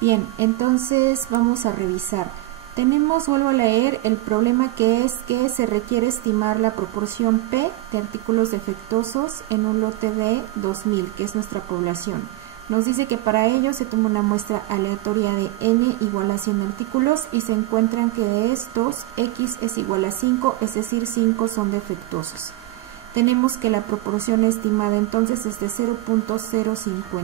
Bien, entonces vamos a revisar. Tenemos, vuelvo a leer, el problema que es que se requiere estimar la proporción P de artículos defectuosos en un lote de 2000, que es nuestra población. Nos dice que para ello se toma una muestra aleatoria de n igual a 100 artículos y se encuentran que de estos x es igual a 5, es decir, 5 son defectuosos. Tenemos que la proporción estimada entonces es de 0.050.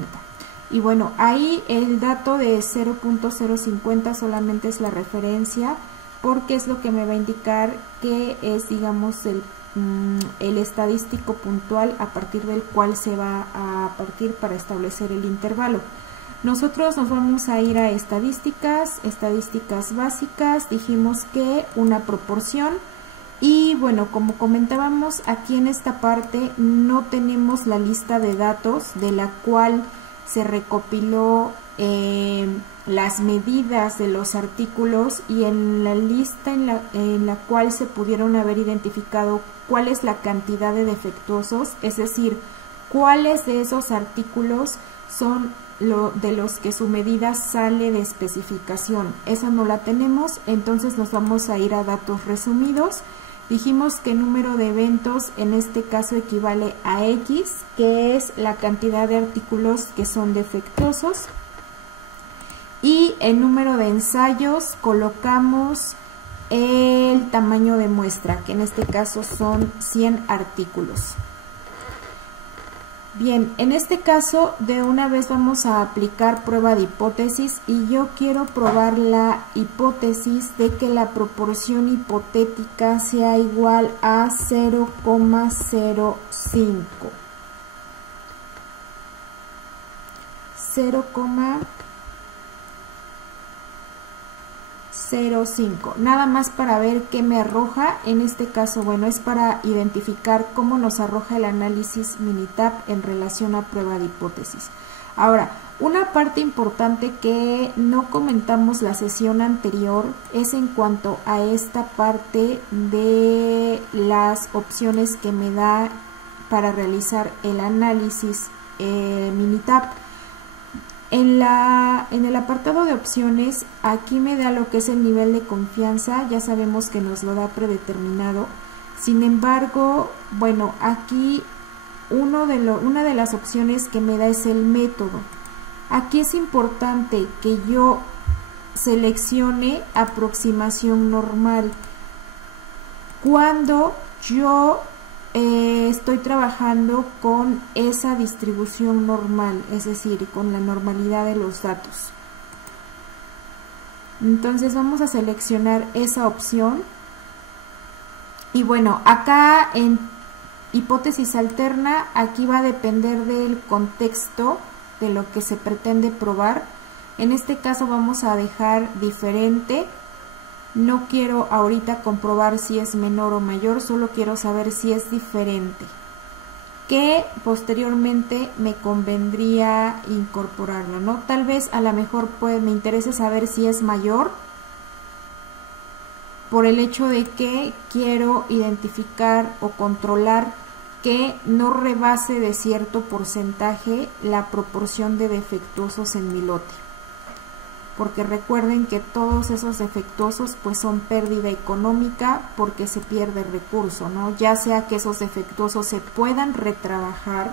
Y bueno, ahí el dato de 0.050 solamente es la referencia porque es lo que me va a indicar que es, digamos, el estadístico puntual a partir del cual se va a partir para establecer el intervalo. Nosotros nos vamos a ir a estadísticas básicas, dijimos que una proporción. Y bueno, como comentábamos, aquí en esta parte no tenemos la lista de datos de la cual se recopiló las medidas de los artículos y en la lista en la cual se pudieron haber identificado cuál es la cantidad de defectuosos, es decir, cuáles de esos artículos son de los que su medida sale de especificación. Esa no la tenemos, entonces nos vamos a ir a datos resumidos. Dijimos que el número de eventos en este caso equivale a X, que es la cantidad de artículos que son defectuosos. Y el número de ensayos colocamos el tamaño de muestra, que en este caso son 100 artículos. Bien, en este caso de una vez vamos a aplicar prueba de hipótesis y yo quiero probar la hipótesis de que la proporción hipotética sea igual a 0,05. 0,05. Nada más para ver qué me arroja. En este caso, bueno, es para identificar cómo nos arroja el análisis Minitab en relación a prueba de hipótesis. Ahora, una parte importante que no comentamos la sesión anterior es en cuanto a esta parte de las opciones que me da para realizar el análisis Minitab. En el apartado de opciones, aquí me da lo que es el nivel de confianza, ya sabemos que nos lo da predeterminado. Sin embargo, bueno, aquí una de las opciones que me da es el método. Aquí es importante que yo seleccione aproximación normal. Cuando yo estoy trabajando con esa distribución normal, es decir, con la normalidad de los datos. Entonces vamos a seleccionar esa opción. Y bueno, acá en hipótesis alterna, aquí va a depender del contexto de lo que se pretende probar. En este caso vamos a dejar diferente. No quiero ahorita comprobar si es menor o mayor, solo quiero saber si es diferente, que posteriormente me convendría incorporarlo, ¿no? Tal vez a lo mejor me interese saber si es mayor, por el hecho de que quiero identificar o controlar que no rebase de cierto porcentaje la proporción de defectuosos en mi lote. Porque recuerden que todos esos defectuosos pues son pérdida económica porque se pierde recurso, ¿no? Ya sea que esos defectuosos se puedan retrabajar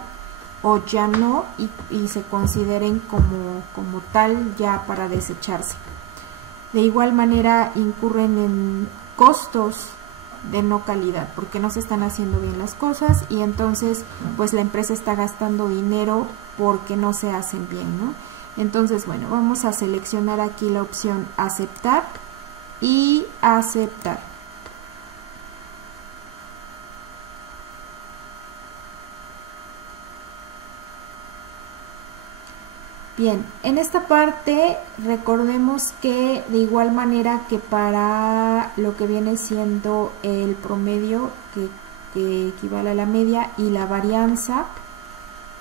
o ya no y se consideren como tal ya para desecharse. De igual manera incurren en costos de no calidad porque no se están haciendo bien las cosas y entonces pues la empresa está gastando dinero porque no se hacen bien, ¿no? Entonces, bueno, vamos a seleccionar aquí la opción aceptar y aceptar. Bien, en esta parte recordemos que de igual manera que para lo que viene siendo el promedio, que equivale a la media, y la varianza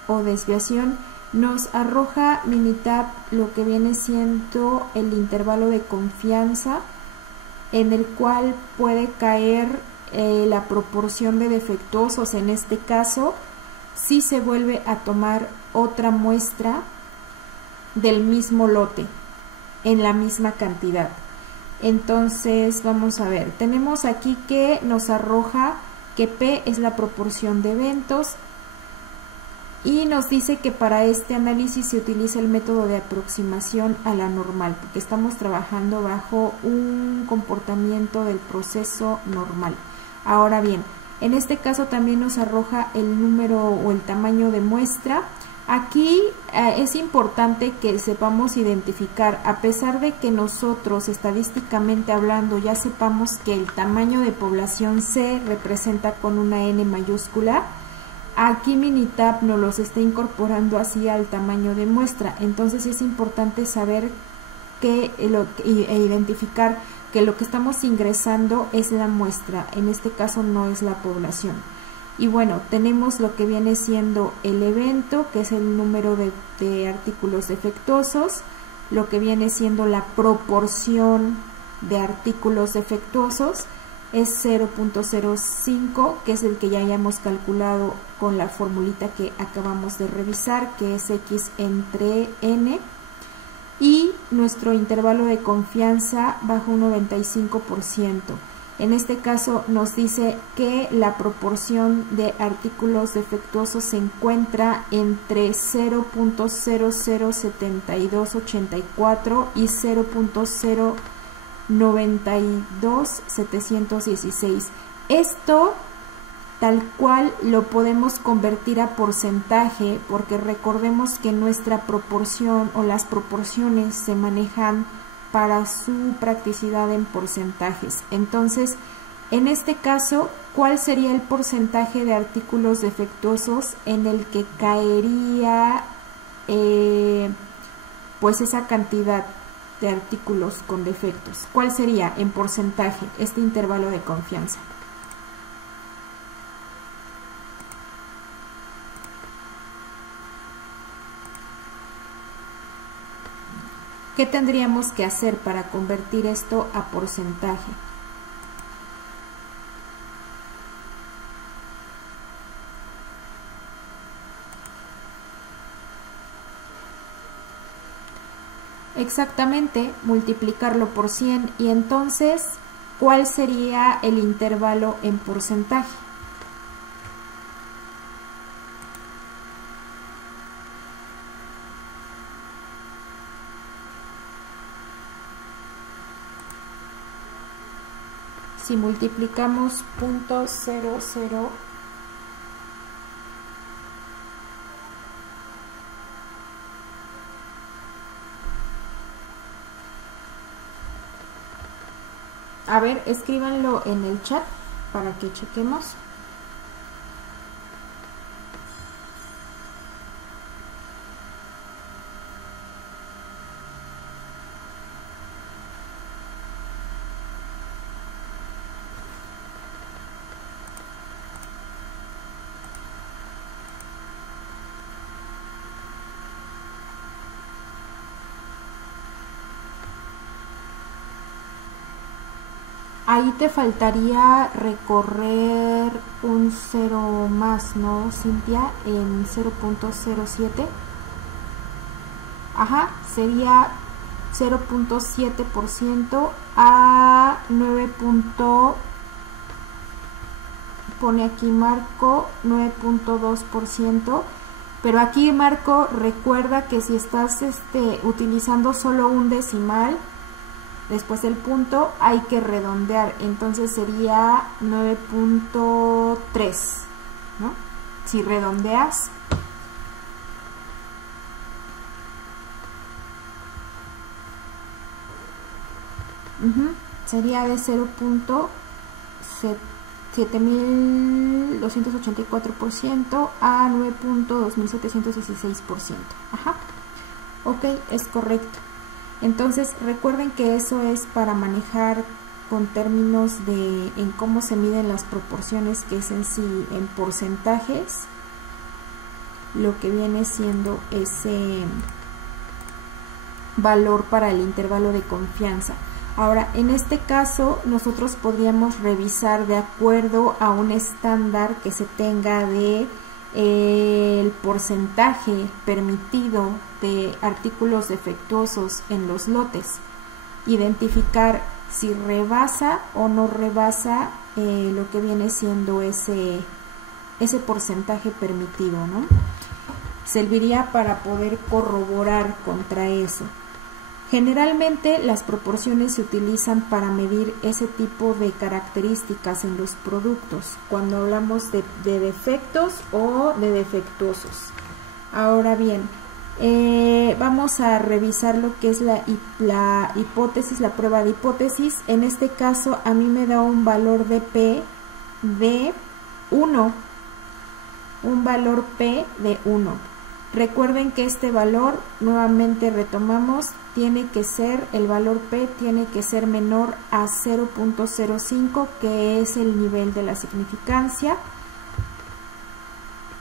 o desviación, nos arroja Minitab lo que viene siendo el intervalo de confianza en el cual puede caer la proporción de defectuosos. En este caso, si se vuelve a tomar otra muestra del mismo lote. en la misma cantidad. Entonces vamos a ver, tenemos aquí que nos arroja que P es la proporción de eventos y nos dice que para este análisis se utiliza el método de aproximación a la normal, porque estamos trabajando bajo un comportamiento del proceso normal. Ahora bien, en este caso también nos arroja el número o el tamaño de muestra. Aquí es importante que sepamos identificar, a pesar de que nosotros estadísticamente hablando ya sepamos que el tamaño de población se representa con una N mayúscula, aquí Minitab nos los está incorporando así al tamaño de muestra. Entonces es importante saber e identificar que lo que estamos ingresando es la muestra, en este caso no es la población. Y bueno, tenemos lo que viene siendo el evento, que es el número de artículos defectuosos, lo que viene siendo la proporción de artículos defectuosos, es 0.05, que es el que ya hayamos calculado con la formulita que acabamos de revisar, que es X entre N, y nuestro intervalo de confianza bajo un 95%. En este caso nos dice que la proporción de artículos defectuosos se encuentra entre 0.007284 y 0.092716. Esto tal cual lo podemos convertir a porcentaje, porque recordemos que nuestra proporción o las proporciones se manejan para su practicidad en porcentajes. Entonces, en este caso, ¿cuál sería el porcentaje de artículos defectuosos en el que caería pues esa cantidad de artículos con defectos? ¿Cuál sería en porcentaje este intervalo de confianza? ¿Qué tendríamos que hacer para convertir esto a porcentaje? Exactamente, multiplicarlo por 100. Y entonces, ¿cuál sería el intervalo en porcentaje? Si multiplicamos 0.00 a ver, escríbanlo en el chat para que chequemos. Ahí te faltaría recorrer un 0 más, ¿no, Cintia? En 0.07. Ajá, sería 0.7% a 9. Pone aquí Marco 9.2%. Pero aquí, Marco, recuerda que si estás utilizando solo un decimal después del punto, hay que redondear, entonces sería 9.3, ¿no? Si redondeas, sería de 0.7284% a 9.2716%. Ajá. Ok, es correcto. Entonces recuerden que eso es para manejar con términos en cómo se miden las proporciones, que es en sí en porcentajes, lo que viene siendo ese valor para el intervalo de confianza. Ahora, en este caso nosotros podríamos revisar de acuerdo a un estándar que se tenga de el porcentaje permitido de artículos defectuosos en los lotes, identificar si rebasa o no rebasa lo que viene siendo ese porcentaje permitido, ¿no? Serviría para poder corroborar contra eso. Generalmente las proporciones se utilizan para medir ese tipo de características en los productos, cuando hablamos de defectos o de defectuosos. Ahora bien, vamos a revisar lo que es la hipótesis, la prueba de hipótesis. En este caso a mí me da un valor de P de 1, un valor P de 1. Recuerden que este valor, nuevamente retomamos, el valor P tiene que ser menor a 0.05, que es el nivel de la significancia,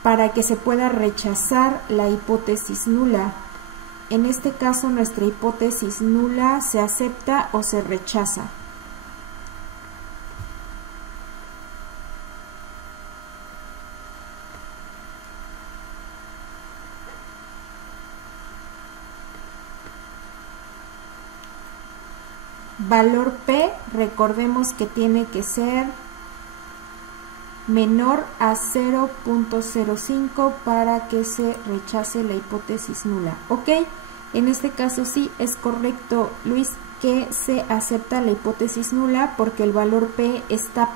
para que se pueda rechazar la hipótesis nula. En este caso, nuestra hipótesis nula se acepta o se rechaza. Valor P, recordemos que tiene que ser menor a 0.05 para que se rechace la hipótesis nula. ¿Ok? En este caso sí es correcto, Luis, que se acepta la hipótesis nula porque el valor P está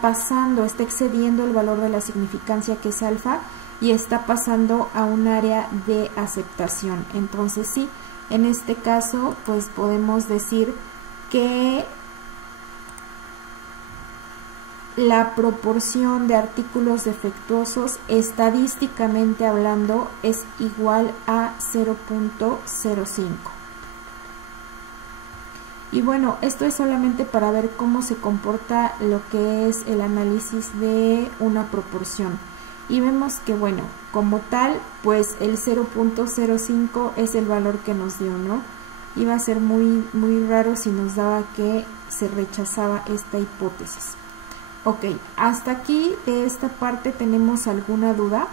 excediendo el valor de la significancia, que es alfa, y está pasando a un área de aceptación. Entonces sí, en este caso pues podemos decir que la proporción de artículos defectuosos, estadísticamente hablando, es igual a 0.05. Y bueno, esto es solamente para ver cómo se comporta lo que es el análisis de una proporción. Y vemos que, bueno, como tal, pues el 0.05 es el valor que nos dio, ¿no? Iba a ser muy raro si nos daba que se rechazaba esta hipótesis. Ok, hasta aquí de esta parte, ¿tenemos alguna duda?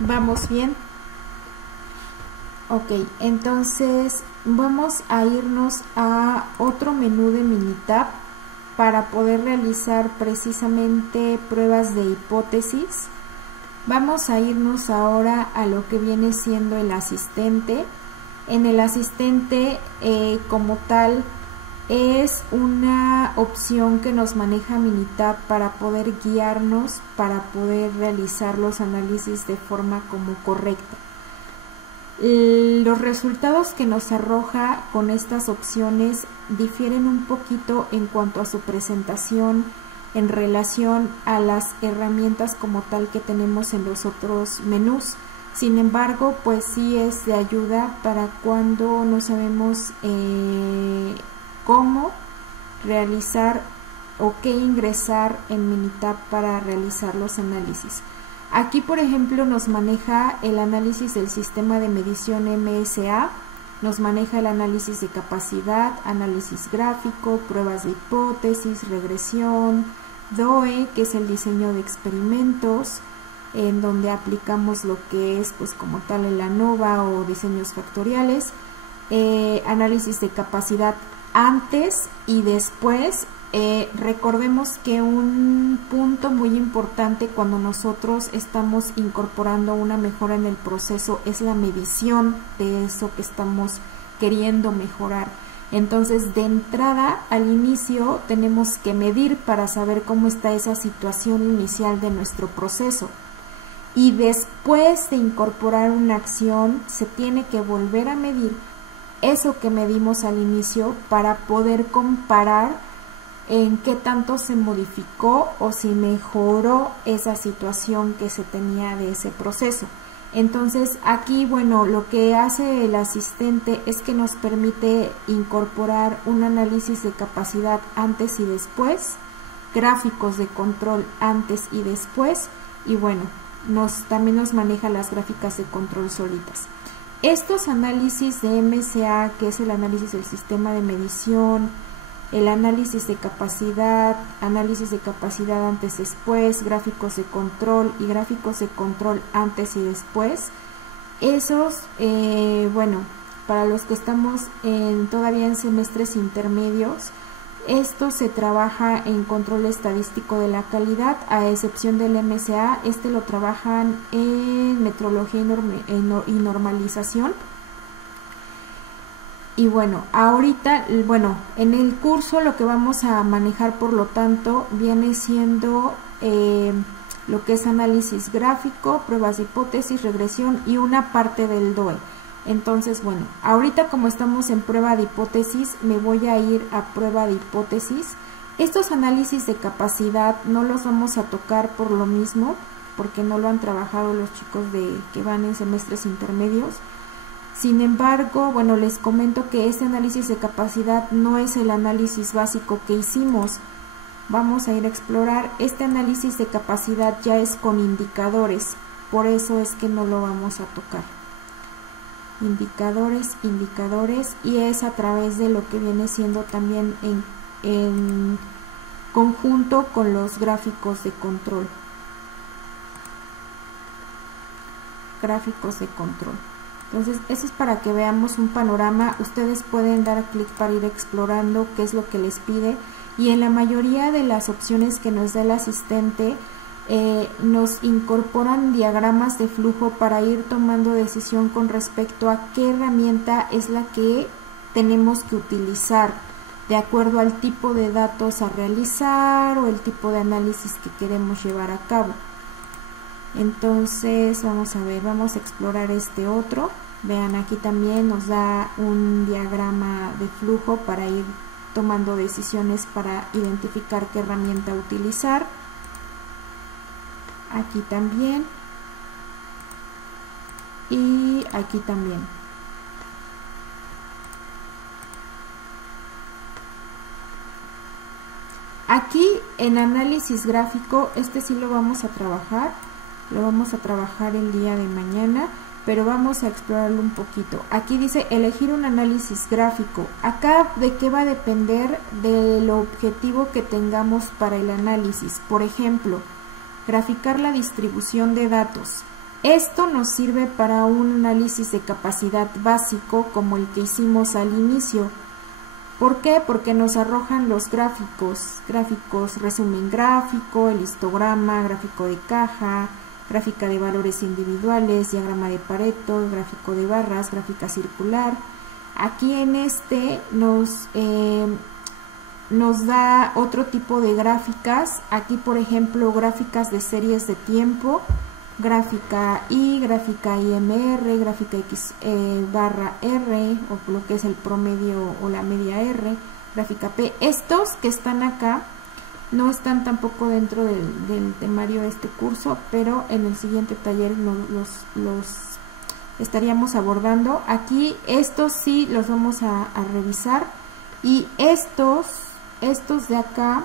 ¿Vamos bien? Ok, entonces vamos a irnos a otro menú de Minitab para poder realizar precisamente pruebas de hipótesis. Vamos a irnos ahora a lo que viene siendo el asistente. En el asistente como tal es una opción que nos maneja Minitab para poder guiarnos, para poder realizar los análisis de forma como correcta. Los resultados que nos arroja con estas opciones difieren un poquito en cuanto a su presentación en relación a las herramientas como tal que tenemos en los otros menús. Sin embargo, pues sí es de ayuda para cuando no sabemos cómo realizar o qué ingresar en Minitab para realizar los análisis. Aquí, por ejemplo, nos maneja el análisis del sistema de medición MSA, nos maneja el análisis de capacidad, análisis gráfico, pruebas de hipótesis, regresión, DOE, que es el diseño de experimentos, en donde aplicamos lo que es pues como tal el ANOVA o diseños factoriales, análisis de capacidad antes y después. Recordemos que un punto muy importante cuando nosotros estamos incorporando una mejora en el proceso es la medición de eso que estamos queriendo mejorar. Entonces, de entrada al inicio tenemos que medir para saber cómo está esa situación inicial de nuestro proceso. Y después de incorporar una acción, se tiene que volver a medir eso que medimos al inicio para poder comparar en qué tanto se modificó o si mejoró esa situación que se tenía de ese proceso. Entonces aquí, bueno, lo que hace el asistente es que nos permite incorporar un análisis de capacidad antes y después, gráficos de control antes y después, y bueno, también nos maneja las gráficas de control solitas. Estos análisis de MSA, que es el análisis del sistema de medición, el análisis de capacidad antes después, gráficos de control y gráficos de control antes y después, esos, bueno, para los que estamos todavía en semestres intermedios, esto se trabaja en control estadístico de la calidad, a excepción del MSA. Este lo trabajan en metrología y normalización. Y bueno, ahorita, bueno, en el curso lo que vamos a manejar, por lo tanto, viene siendo lo que es análisis gráfico, pruebas de hipótesis, regresión y una parte del DOE. Entonces, bueno, ahorita como estamos en prueba de hipótesis, me voy a ir a prueba de hipótesis. Estos análisis de capacidad no los vamos a tocar por lo mismo, porque no lo han trabajado los chicos que van en semestres intermedios. Sin embargo, bueno, les comento que este análisis de capacidad no es el análisis básico que hicimos. Vamos a ir a explorar. Este análisis de capacidad ya es con indicadores, por eso es que no lo vamos a tocar. Indicadores, y es a través de lo que viene siendo también en conjunto con los gráficos de control. Gráficos de control. Entonces, eso es para que veamos un panorama. Ustedes pueden dar clic para ir explorando qué es lo que les pide, y en la mayoría de las opciones que nos da el asistente nos incorporan diagramas de flujo para ir tomando decisión con respecto a qué herramienta es la que tenemos que utilizar de acuerdo al tipo de datos a realizar o el tipo de análisis que queremos llevar a cabo. Entonces vamos a ver, vamos a explorar este otro. Vean, aquí también nos da un diagrama de flujo para ir tomando decisiones para identificar qué herramienta utilizar. Aquí también, y aquí también. Aquí en análisis gráfico, este sí lo vamos a trabajar el día de mañana, pero vamos a explorarlo un poquito. Aquí dice elegir un análisis gráfico. Acá de qué va a depender del objetivo que tengamos para el análisis. Por ejemplo, graficar la distribución de datos. Esto nos sirve para un análisis de capacidad básico como el que hicimos al inicio. ¿Por qué? Porque nos arrojan los gráficos, resumen gráfico, el histograma, gráfico de caja, gráfica de valores individuales, diagrama de Pareto, gráfico de barras, gráfica circular. Aquí en este nos da otro tipo de gráficas. Aquí, por ejemplo, gráficas de series de tiempo, gráfica I, gráfica IMR, gráfica X barra R, o lo que es el promedio o la media R, gráfica P. Estos que están acá no están tampoco dentro del temario de este curso, pero en el siguiente taller los estaríamos abordando. Aquí estos sí los vamos a revisar, y estos de acá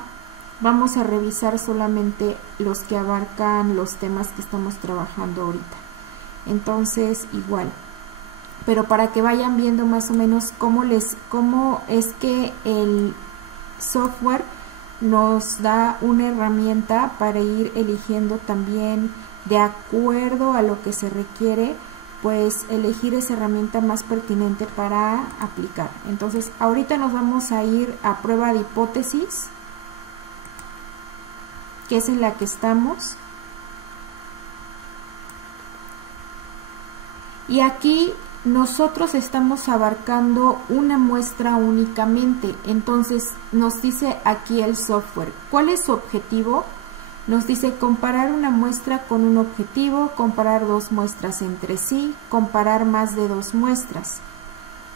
vamos a revisar solamente los que abarcan los temas que estamos trabajando ahorita. Entonces, igual, pero para que vayan viendo más o menos cómo es que el software nos da una herramienta para ir eligiendo también, de acuerdo a lo que se requiere, pues elegir esa herramienta más pertinente para aplicar. Entonces, ahorita nos vamos a ir a prueba de hipótesis, que es en la que estamos. Y aquí nosotros estamos abarcando una muestra únicamente. Entonces nos dice aquí el software, ¿cuál es su objetivo? Nos dice comparar una muestra con un objetivo, comparar dos muestras entre sí, comparar más de dos muestras.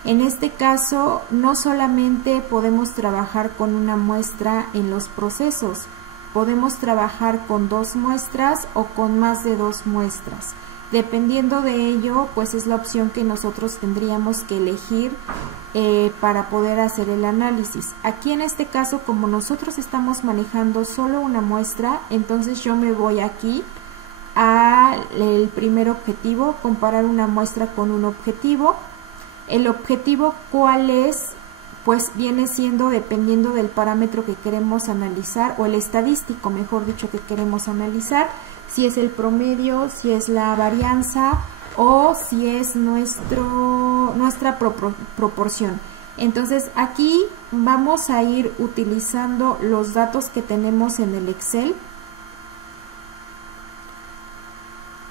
En este caso, no solamente podemos trabajar con una muestra en los procesos, podemos trabajar con dos muestras o con más de dos muestras. Dependiendo de ello, pues es la opción que nosotros tendríamos que elegir para poder hacer el análisis. Aquí en este caso, como nosotros estamos manejando solo una muestra, entonces yo me voy aquí al primer objetivo, comparar una muestra con un objetivo. El objetivo, ¿cuál es? Pues viene siendo dependiendo del parámetro que queremos analizar, o el estadístico, mejor dicho, que queremos analizar, si es el promedio, si es la varianza o si es nuestra proporción. Entonces aquí vamos a ir utilizando los datos que tenemos en el Excel.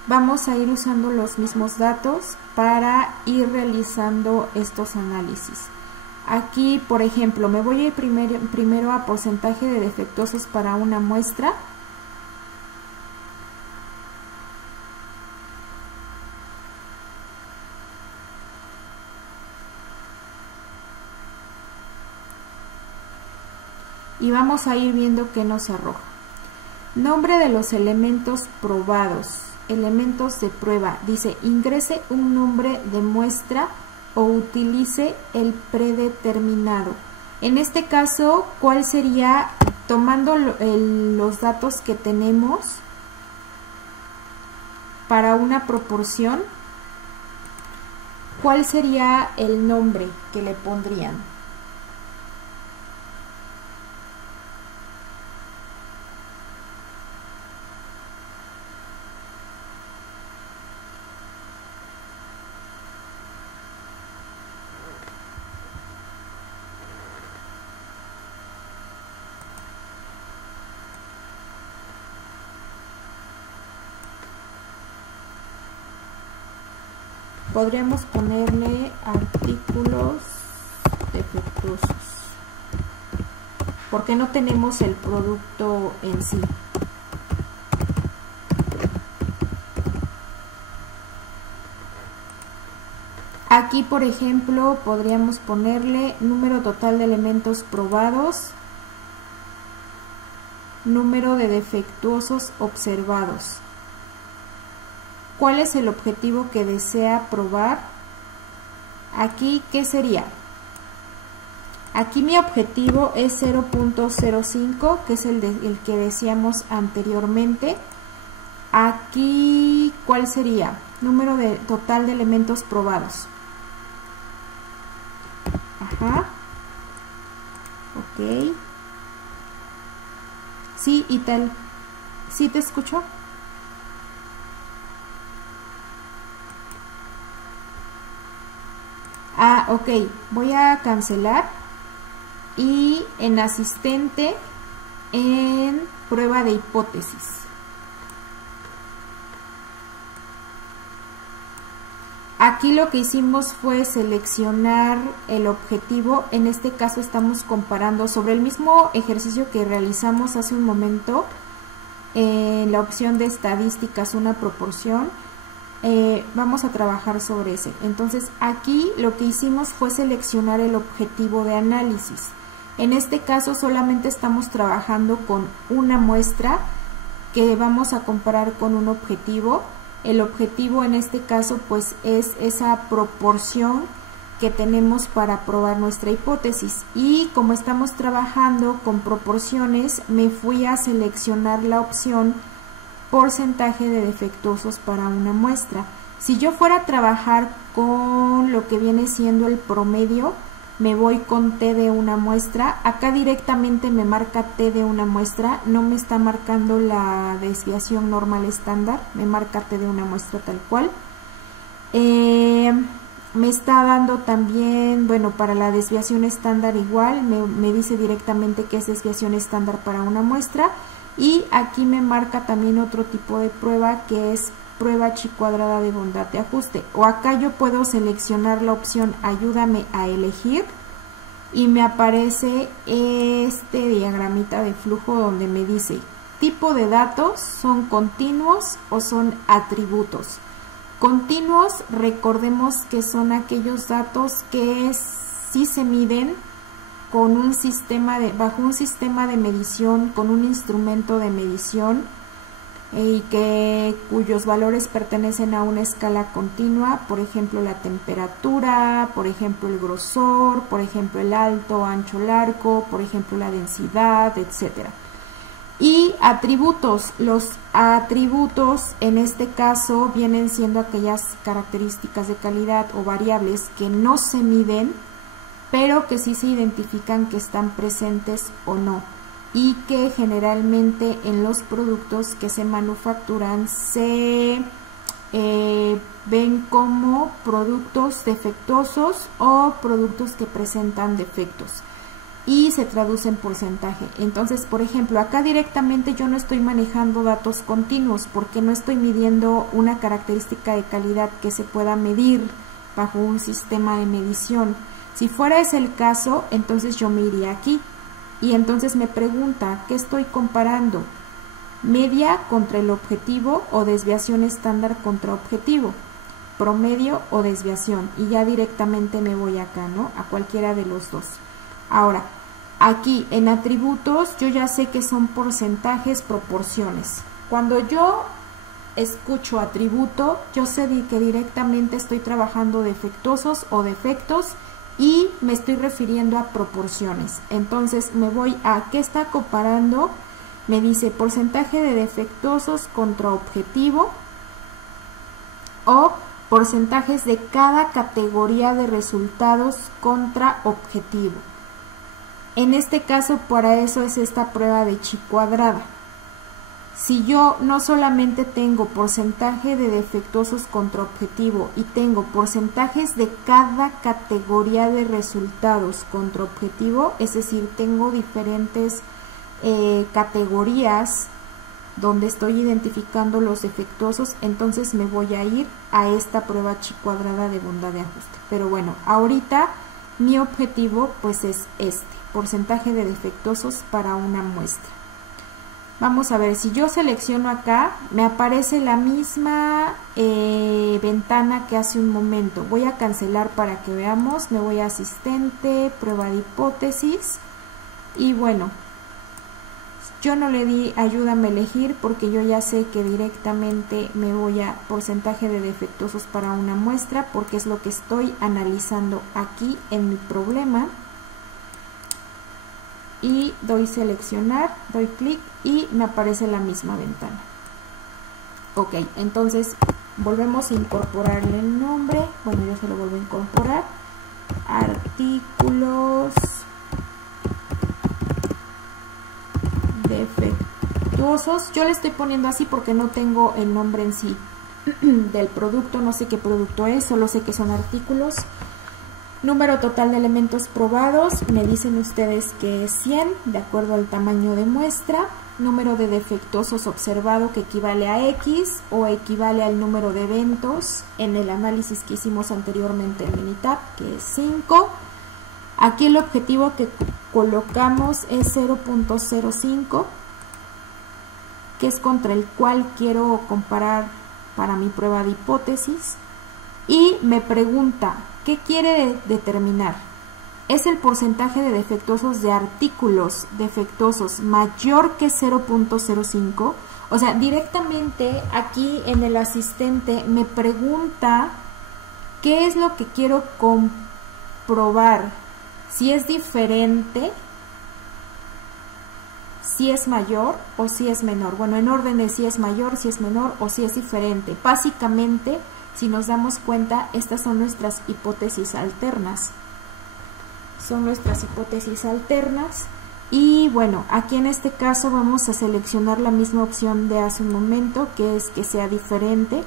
Vamos a ir usando los mismos datos para ir realizando estos análisis. Aquí, por ejemplo, me voy a ir primero a porcentaje de defectuosos para una muestra. Y vamos a ir viendo qué nos arroja. Nombre de los elementos probados, elementos de prueba. Dice, ingrese un nombre de muestra o utilice el predeterminado. En este caso, ¿cuál sería? Tomando los datos que tenemos para una proporción, ¿cuál sería el nombre que le pondrían? Podríamos ponerle artículos defectuosos, porque no tenemos el producto en sí. Aquí, por ejemplo, podríamos ponerle número total de elementos probados, número de defectuosos observados. ¿Cuál es el objetivo que desea probar? Aquí, ¿qué sería? Aquí mi objetivo es 0.05, que es el que decíamos anteriormente. Aquí, ¿cuál sería? Número total de elementos probados. Ajá. Ok. Sí, y tal. ¿Sí te escucho? Ah, ok. Voy a cancelar. Y en asistente, en prueba de hipótesis. Aquí lo que hicimos fue seleccionar el objetivo. En este caso estamos comparando sobre el mismo ejercicio que realizamos hace un momento. En la opción de estadísticas, una proporción. Vamos a trabajar sobre ese. Entonces aquí lo que hicimos fue seleccionar el objetivo de análisis. En este caso solamente estamos trabajando con una muestra que vamos a comparar con un objetivo. El objetivo en este caso pues es esa proporción que tenemos para probar nuestra hipótesis, y como estamos trabajando con proporciones me fui a seleccionar la opción porcentaje de defectuosos para una muestra. Si yo fuera a trabajar con lo que viene siendo el promedio, me voy con T de una muestra. Acá directamente me marca T de una muestra, no me está marcando la desviación normal estándar, me marca T de una muestra tal cual. Me está dando también, bueno, para la desviación estándar igual, me dice directamente que es desviación estándar para una muestra. Y aquí me marca también otro tipo de prueba, que es prueba chi cuadrada de bondad de ajuste. O acá yo puedo seleccionar la opción ayúdame a elegir y me aparece este diagramita de flujo donde me dice tipo de datos, son continuos o son atributos. Continuos, recordemos que son aquellos datos que sí se miden con un sistema bajo un sistema de medición, con un instrumento de medición, y cuyos valores pertenecen a una escala continua, por ejemplo la temperatura, por ejemplo el grosor, por ejemplo el alto, ancho, largo, por ejemplo la densidad, etcétera. Y atributos, los atributos en este caso vienen siendo aquellas características de calidad o variables que no se miden, pero que sí se identifican que están presentes o no, y que generalmente en los productos que se manufacturan se ven como productos defectuosos o productos que presentan defectos y se traduce en porcentaje. Entonces, por ejemplo, acá directamente yo no estoy manejando datos continuos porque no estoy midiendo una característica de calidad que se pueda medir bajo un sistema de medición. Si fuera ese el caso, entonces yo me iría aquí. Y entonces me pregunta, ¿qué estoy comparando? Media contra el objetivo o desviación estándar contra objetivo, promedio o desviación. Y ya directamente me voy acá, ¿no? A cualquiera de los dos. Ahora, aquí en atributos yo ya sé que son porcentajes, proporciones. Cuando yo escucho atributo, yo sé que directamente estoy trabajando defectuosos o defectos, y me estoy refiriendo a proporciones. Entonces me voy a ¿qué está comparando? Me dice porcentaje de defectuosos contra objetivo o porcentajes de cada categoría de resultados contra objetivo. En este caso, para eso es esta prueba de chi cuadrada. Si yo no solamente tengo porcentaje de defectuosos contra objetivo y tengo porcentajes de cada categoría de resultados contra objetivo, es decir, tengo diferentes categorías donde estoy identificando los defectuosos, entonces me voy a ir a esta prueba chi cuadrada de bondad de ajuste. Pero bueno, ahorita mi objetivo pues es este, porcentaje de defectuosos para una muestra. Vamos a ver, si yo selecciono acá, me aparece la misma ventana que hace un momento. Voy a cancelar para que veamos, me voy a asistente, prueba de hipótesis, y bueno, yo no le di ayúdame a elegir porque yo ya sé que directamente me voy a porcentaje de defectuosos para una muestra, porque es lo que estoy analizando aquí en mi problema. Y doy seleccionar, doy clic y me aparece la misma ventana. Ok, entonces volvemos a incorporarle el nombre. Bueno, yo se lo vuelvo a incorporar. Artículos defectuosos. Yo le estoy poniendo así porque no tengo el nombre en sí del producto, no sé qué producto es, solo sé que son artículos. Número total de elementos probados, me dicen ustedes que es 100, de acuerdo al tamaño de muestra. Número de defectuosos observado, que equivale a X o equivale al número de eventos en el análisis que hicimos anteriormente en Minitab, que es 5. Aquí el objetivo que colocamos es 0.05, que es contra el cual quiero comparar para mi prueba de hipótesis. Y me pregunta, ¿qué quiere determinar? Es el porcentaje de defectuosos de artículos defectuosos mayor que 0.05. O sea, directamente aquí en el asistente me pregunta qué es lo que quiero comprobar. Si es diferente, si es mayor o si es menor. Bueno, en orden de si es mayor, si es menor o si es diferente. Básicamente, si nos damos cuenta, estas son nuestras hipótesis alternas. Son nuestras hipótesis alternas. Y bueno, aquí en este caso vamos a seleccionar la misma opción de hace un momento, que es que sea diferente.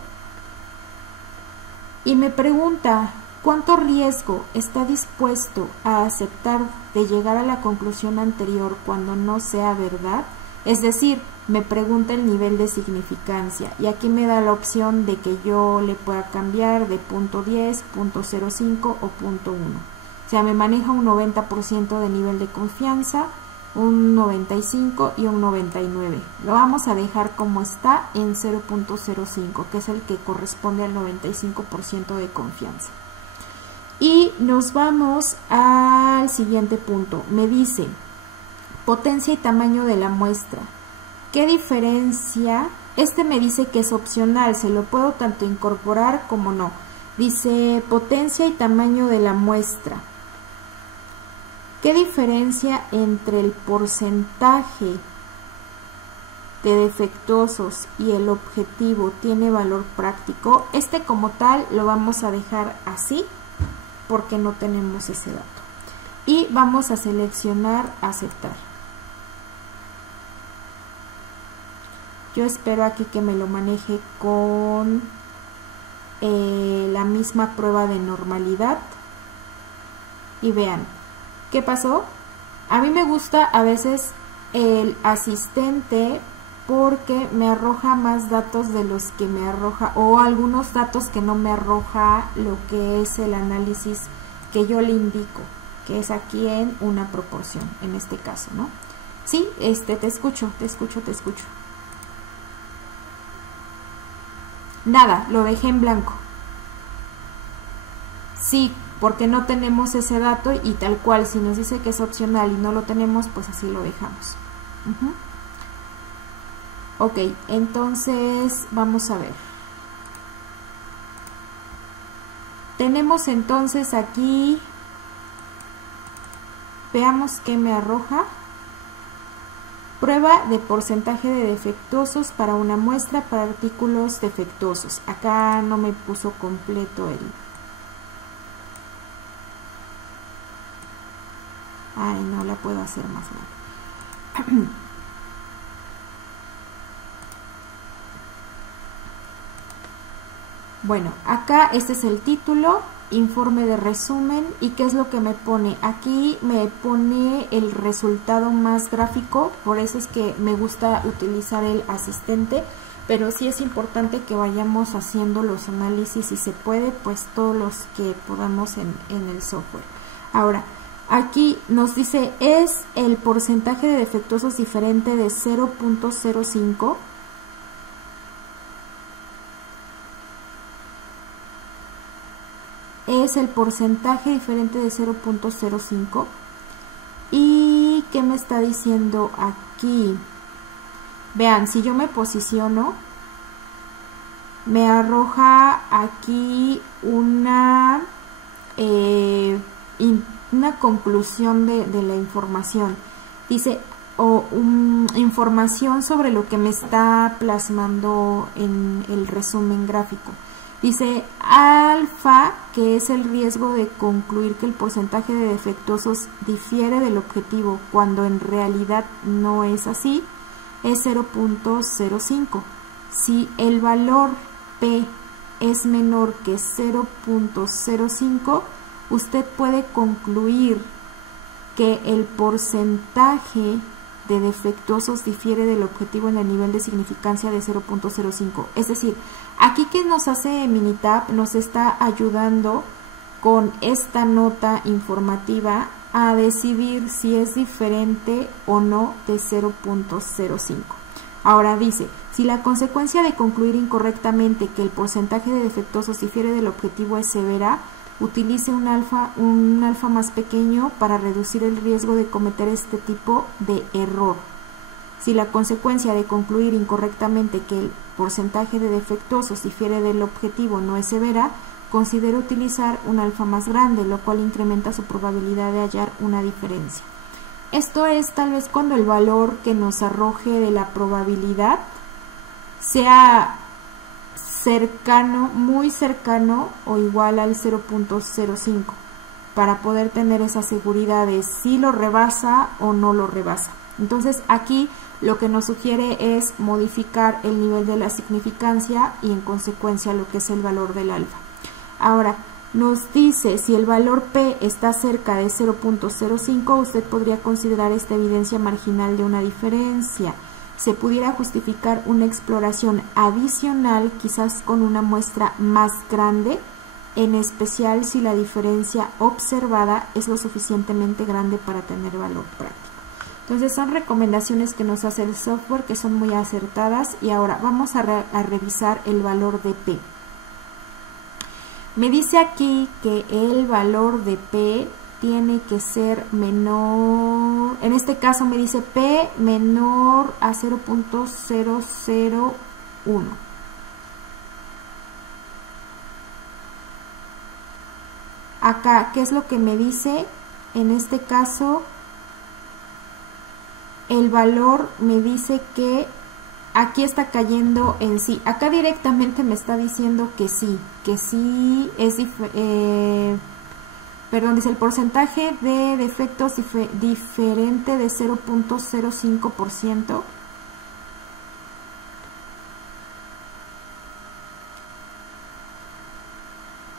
Y me pregunta, ¿cuánto riesgo está dispuesto a aceptar de llegar a la conclusión anterior cuando no sea verdad? Es decir, me pregunta el nivel de significancia y aquí me da la opción de que yo le pueda cambiar de .10, .05 o .1. O sea, me maneja un 90% de nivel de confianza, un 95 y un 99. Lo vamos a dejar como está en 0.05, que es el que corresponde al 95% de confianza. Y nos vamos al siguiente punto. Me dice potencia y tamaño de la muestra. ¿Qué diferencia? Este me dice que es opcional, se lo puedo tanto incorporar como no. Dice potencia y tamaño de la muestra. ¿Qué diferencia entre el porcentaje de defectuosos y el objetivo tiene valor práctico? Este como tal lo vamos a dejar así porque no tenemos ese dato. Y vamos a seleccionar aceptar. Yo espero aquí que me lo maneje con la misma prueba de normalidad. Y vean, ¿qué pasó? A mí me gusta a veces el asistente porque me arroja más datos de los que me arroja, o algunos datos que no me arroja lo que es el análisis que yo le indico, que es aquí en una proporción, en este caso, ¿no? Sí, te escucho. Nada, lo dejé en blanco. Sí, porque no tenemos ese dato y tal cual, si nos dice que es opcional y no lo tenemos, pues así lo dejamos. Ok, entonces vamos a ver. Tenemos entonces aquí, veamos qué me arroja. Prueba de porcentaje de defectuosos para una muestra para artículos defectuosos. Acá no me puso completo el... Ay, no la puedo hacer más grande. Bueno, acá este es el título, informe de resumen. ¿Y qué es lo que me pone? Aquí me pone el resultado más gráfico, por eso es que me gusta utilizar el asistente, pero sí es importante que vayamos haciendo los análisis, si se puede, pues todos los que podamos en el software. Ahora, aquí nos dice, ¿es el porcentaje de defectuosos diferente de 0.05? Es el porcentaje diferente de 0.05. ¿Y qué me está diciendo aquí? Vean, si yo me posiciono, me arroja aquí una conclusión de la información. Dice, información sobre lo que me está plasmando en el resumen gráfico. Dice alfa, que es el riesgo de concluir que el porcentaje de defectuosos difiere del objetivo, cuando en realidad no es así, es 0.05. Si el valor P es menor que 0.05, usted puede concluir que el porcentaje de defectuosos difiere del objetivo en el nivel de significancia de 0.05. Es decir, aquí que nos hace Minitab nos está ayudando con esta nota informativa a decidir si es diferente o no de 0.05. Ahora dice, si la consecuencia de concluir incorrectamente que el porcentaje de defectuosos difiere del objetivo es severa, utilice un alfa más pequeño para reducir el riesgo de cometer este tipo de error. Si la consecuencia de concluir incorrectamente que el porcentaje de defectuosos difiere del objetivo no es severa, considere utilizar un alfa más grande, lo cual incrementa su probabilidad de hallar una diferencia. Esto es tal vez cuando el valor que nos arroje de la probabilidad sea cercano, muy cercano o igual al 0.05, para poder tener esa seguridad de si lo rebasa o no lo rebasa. Entonces aquí lo que nos sugiere es modificar el nivel de la significancia y en consecuencia lo que es el valor del alfa. Ahora nos dice, si el valor P está cerca de 0.05, usted podría considerar esta evidencia marginal de una diferencia. Se pudiera justificar una exploración adicional, quizás con una muestra más grande, en especial si la diferencia observada es lo suficientemente grande para tener valor práctico. Entonces son recomendaciones que nos hace el software que son muy acertadas. Y ahora vamos a revisar el valor de P. Me dice aquí que el valor de P tiene que ser menor, en este caso me dice P menor a 0.001. Acá, ¿qué es lo que me dice? En este caso, el valor me dice que aquí está cayendo en sí. Acá directamente me está diciendo que sí es perdón, dice el porcentaje de defectos diferente de 0.05%.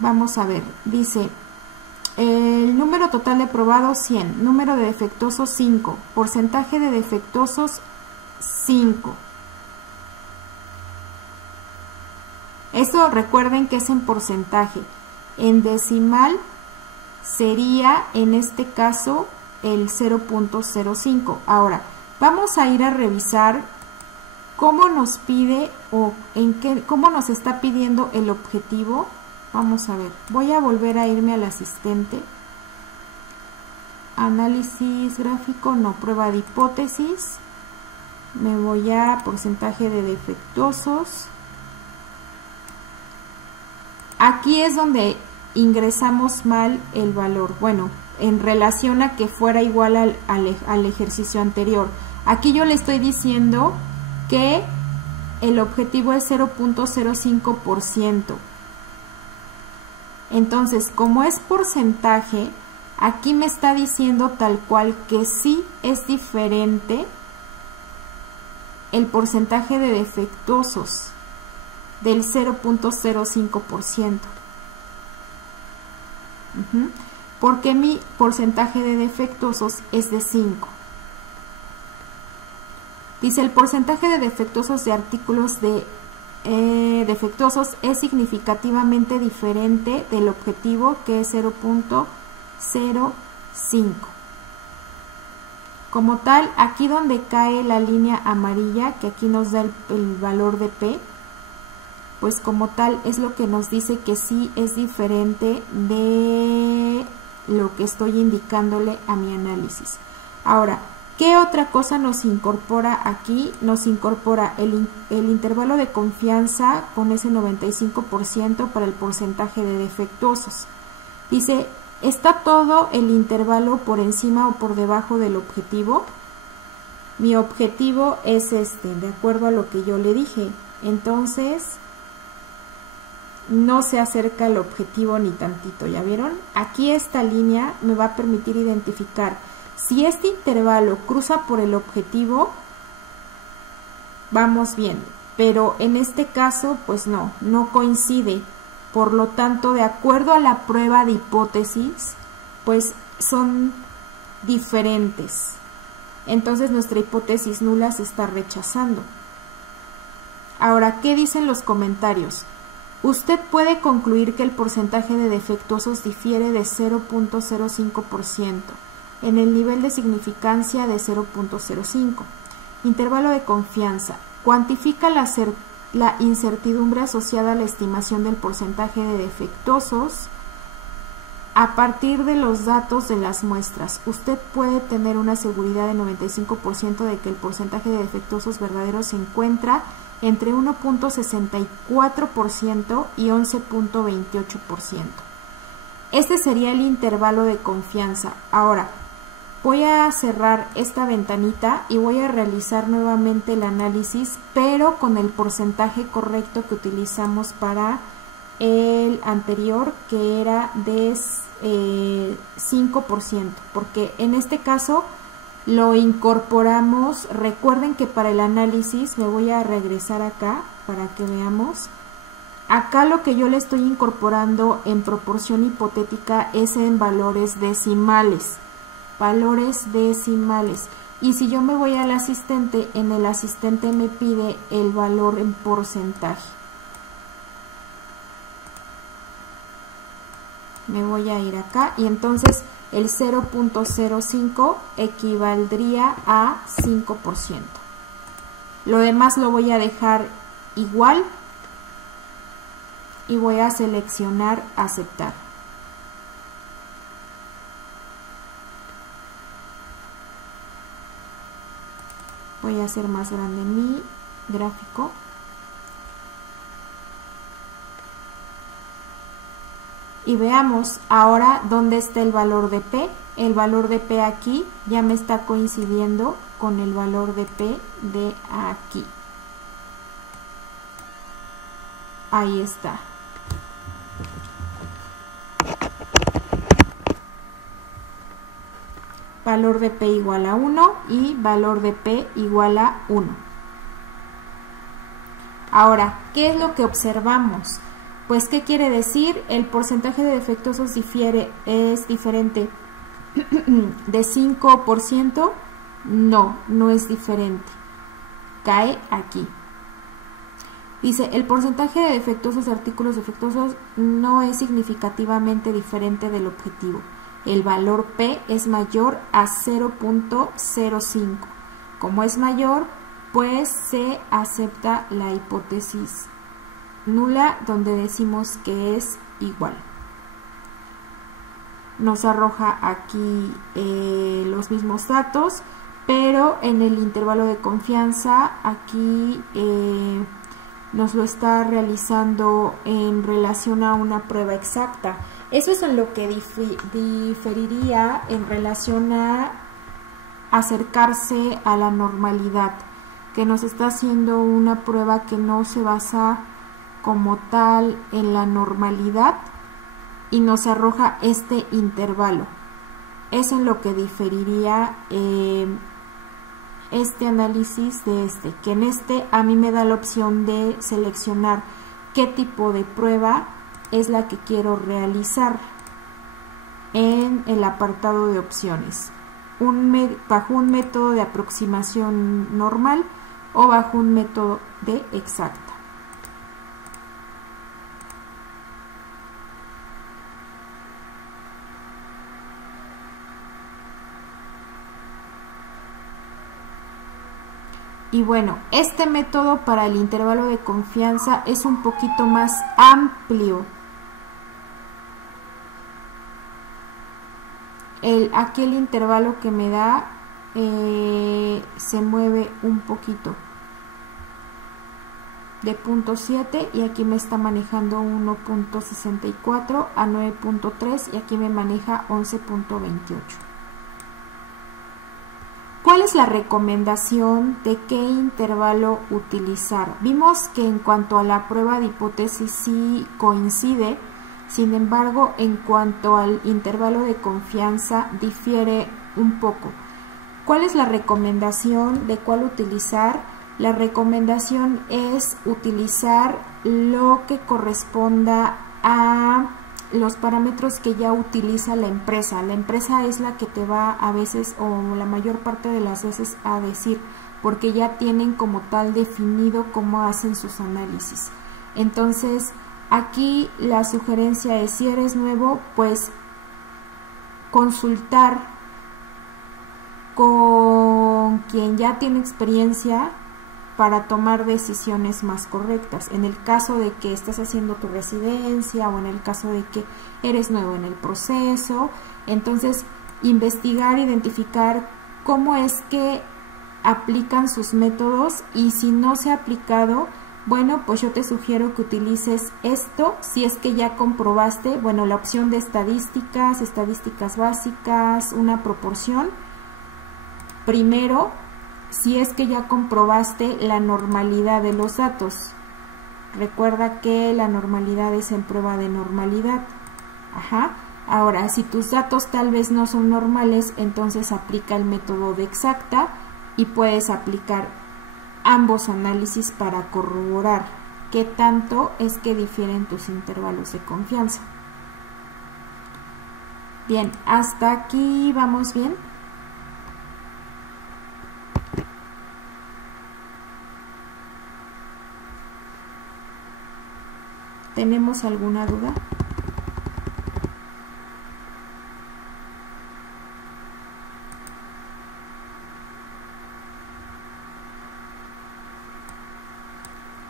Vamos a ver, dice el número total de probados 100, número de defectuosos 5, porcentaje de defectuosos 5. Eso recuerden que es en porcentaje. En decimal sería en este caso el 0.05. Ahora, vamos a ir a revisar cómo nos pide o cómo nos está pidiendo el objetivo. Vamos a ver, voy a volver a irme al asistente. Análisis gráfico, no, prueba de hipótesis. Me voy a porcentaje de defectuosos. Aquí es donde ingresamos mal el valor. Bueno, en relación a que fuera igual al ejercicio anterior. Aquí yo le estoy diciendo que el objetivo es 0.05%. Entonces, como es porcentaje, aquí me está diciendo tal cual que sí es diferente el porcentaje de defectuosos del 0.05%. Porque mi porcentaje de defectuosos es de 5. Dice el porcentaje de defectuosos de artículos defectuosos es significativamente diferente del objetivo, que es 0.05. Como tal, aquí donde cae la línea amarilla, que aquí nos da el valor de P, pues como tal es lo que nos dice que sí es diferente de lo que estoy indicándole a mi análisis. Ahora, ¿qué otra cosa nos incorpora aquí? Nos incorpora el intervalo de confianza con ese 95% para el porcentaje de defectuosos. Dice, ¿está todo el intervalo por encima o por debajo del objetivo? Mi objetivo es este, de acuerdo a lo que yo le dije. Entonces, no se acerca al objetivo ni tantito, ¿ya vieron? Aquí esta línea me va a permitir identificar si este intervalo cruza por el objetivo, vamos bien, pero en este caso, pues no coincide. Por lo tanto, de acuerdo a la prueba de hipótesis, pues son diferentes. Entonces, nuestra hipótesis nula se está rechazando. Ahora, ¿qué dicen los comentarios? Usted puede concluir que el porcentaje de defectuosos difiere de 0.05%. en el nivel de significancia de 0.05. Intervalo de confianza. Cuantifica la incertidumbre asociada a la estimación del porcentaje de defectuosos a partir de los datos de las muestras. Usted puede tener una seguridad de 95% de que el porcentaje de defectuosos verdaderos se encuentra entre 1.64% y 11.28%. Este sería el intervalo de confianza. Ahora, voy a cerrar esta ventanita y voy a realizar nuevamente el análisis, pero con el porcentaje correcto que utilizamos para el anterior, que era de 5%, porque en este caso lo incorporamos. Recuerden que para el análisis, me voy a regresar acá para que veamos. Acá lo que yo le estoy incorporando en proporción hipotética es en valores decimales. Valores decimales. Y si yo me voy al asistente, en el asistente me pide el valor en porcentaje. Me voy a ir acá y entonces el 0.05 equivaldría a 5%. Lo demás lo voy a dejar igual y voy a seleccionar aceptar. Voy a hacer más grande mi gráfico. Y veamos ahora dónde está el valor de P. El valor de P aquí ya me está coincidiendo con el valor de P de aquí. Ahí está. Valor de P igual a 1 y valor de P igual a 1. Ahora, ¿qué es lo que observamos? Pues, ¿qué quiere decir? El porcentaje de defectuosos es diferente de 5%. No, no es diferente. Cae aquí. Dice, el porcentaje de defectuosos de artículos defectuosos no es significativamente diferente del objetivo. El valor P es mayor a 0.05. Como es mayor, pues se acepta la hipótesis nula, donde decimos que es igual. Nos arroja aquí los mismos datos, pero en el intervalo de confianza aquí nos lo está realizando en relación a una prueba exacta. Eso es en lo que diferiría en relación a acercarse a la normalidad, que nos está haciendo una prueba que no se basa como tal en la normalidad y nos arroja este intervalo. Eso es lo que diferiría este análisis de este, que en este a mí me da la opción de seleccionar qué tipo de prueba es la que quiero realizar en el apartado de opciones, bajo un método de aproximación normal o bajo un método de exacta. Y bueno, este método para el intervalo de confianza es un poquito más amplio. Aquí el intervalo que me da se mueve un poquito de 0.7 y aquí me está manejando 1.64 a 9.3 y aquí me maneja 11.28. ¿Cuál es la recomendación de qué intervalo utilizar? Vimos que en cuanto a la prueba de hipótesis sí coincide, sin embargo, en cuanto al intervalo de confianza difiere un poco. ¿Cuál es la recomendación de cuál utilizar? La recomendación es utilizar lo que corresponda a los parámetros que ya utiliza la empresa. La empresa es la que te va a veces, o la mayor parte de las veces, a decir, porque ya tienen como tal definido cómo hacen sus análisis. Entonces, aquí la sugerencia es, si eres nuevo, pues consultar con quien ya tiene experiencia para tomar decisiones más correctas. En el caso de que estás haciendo tu residencia o en el caso de que eres nuevo en el proceso, entonces investigar, identificar cómo es que aplican sus métodos, y si no se ha aplicado, bueno, pues yo te sugiero que utilices esto. Si es que ya comprobaste, bueno, la opción de estadísticas básicas, una proporción. Primero, si es que ya comprobaste la normalidad de los datos. Recuerda que la normalidad es en prueba de normalidad. Ajá. Ahora, si tus datos tal vez no son normales, entonces aplica el método de exacta y puedes aplicar ambos análisis para corroborar qué tanto es que difieren tus intervalos de confianza. Bien, hasta aquí vamos bien. ¿Tenemos alguna duda?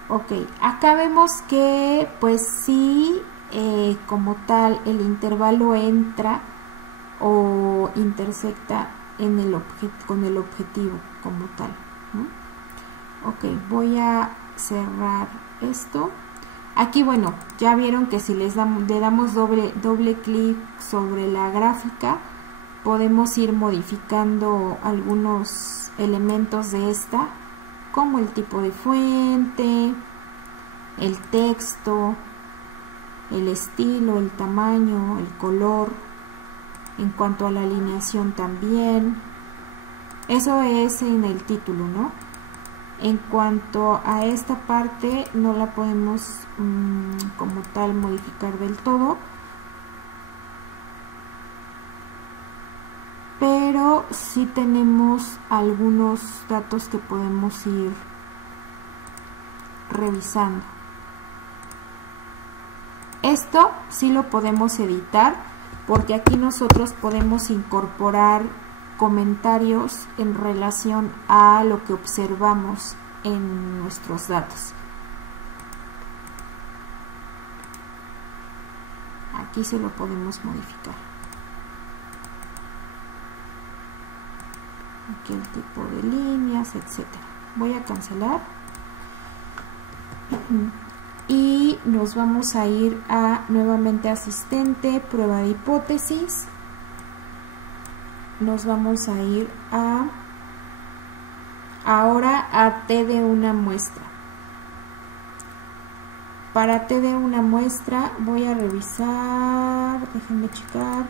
Ok, acá vemos que pues sí, como tal, el intervalo entra o intersecta en con el objetivo como tal. Ok, voy a cerrar esto. Aquí, bueno, ya vieron que si le damos doble clic sobre la gráfica, podemos ir modificando algunos elementos de esta, como el tipo de fuente, el texto, el estilo, el tamaño, el color, en cuanto a la alineación también. Eso es en el título, ¿no? En cuanto a esta parte, no la podemos como tal modificar del todo, pero sí tenemos algunos datos que podemos ir revisando. Esto sí lo podemos editar, porque aquí nosotros podemos incorporar comentarios en relación a lo que observamos en nuestros datos. Aquí se lo podemos modificar. Aquí el tipo de líneas, etcétera. Voy a cancelar. Y nos vamos a ir a nuevamente asistente, prueba de hipótesis. Nos vamos a ir ahora a T de una muestra. Para T de una muestra voy a revisar, déjenme checar,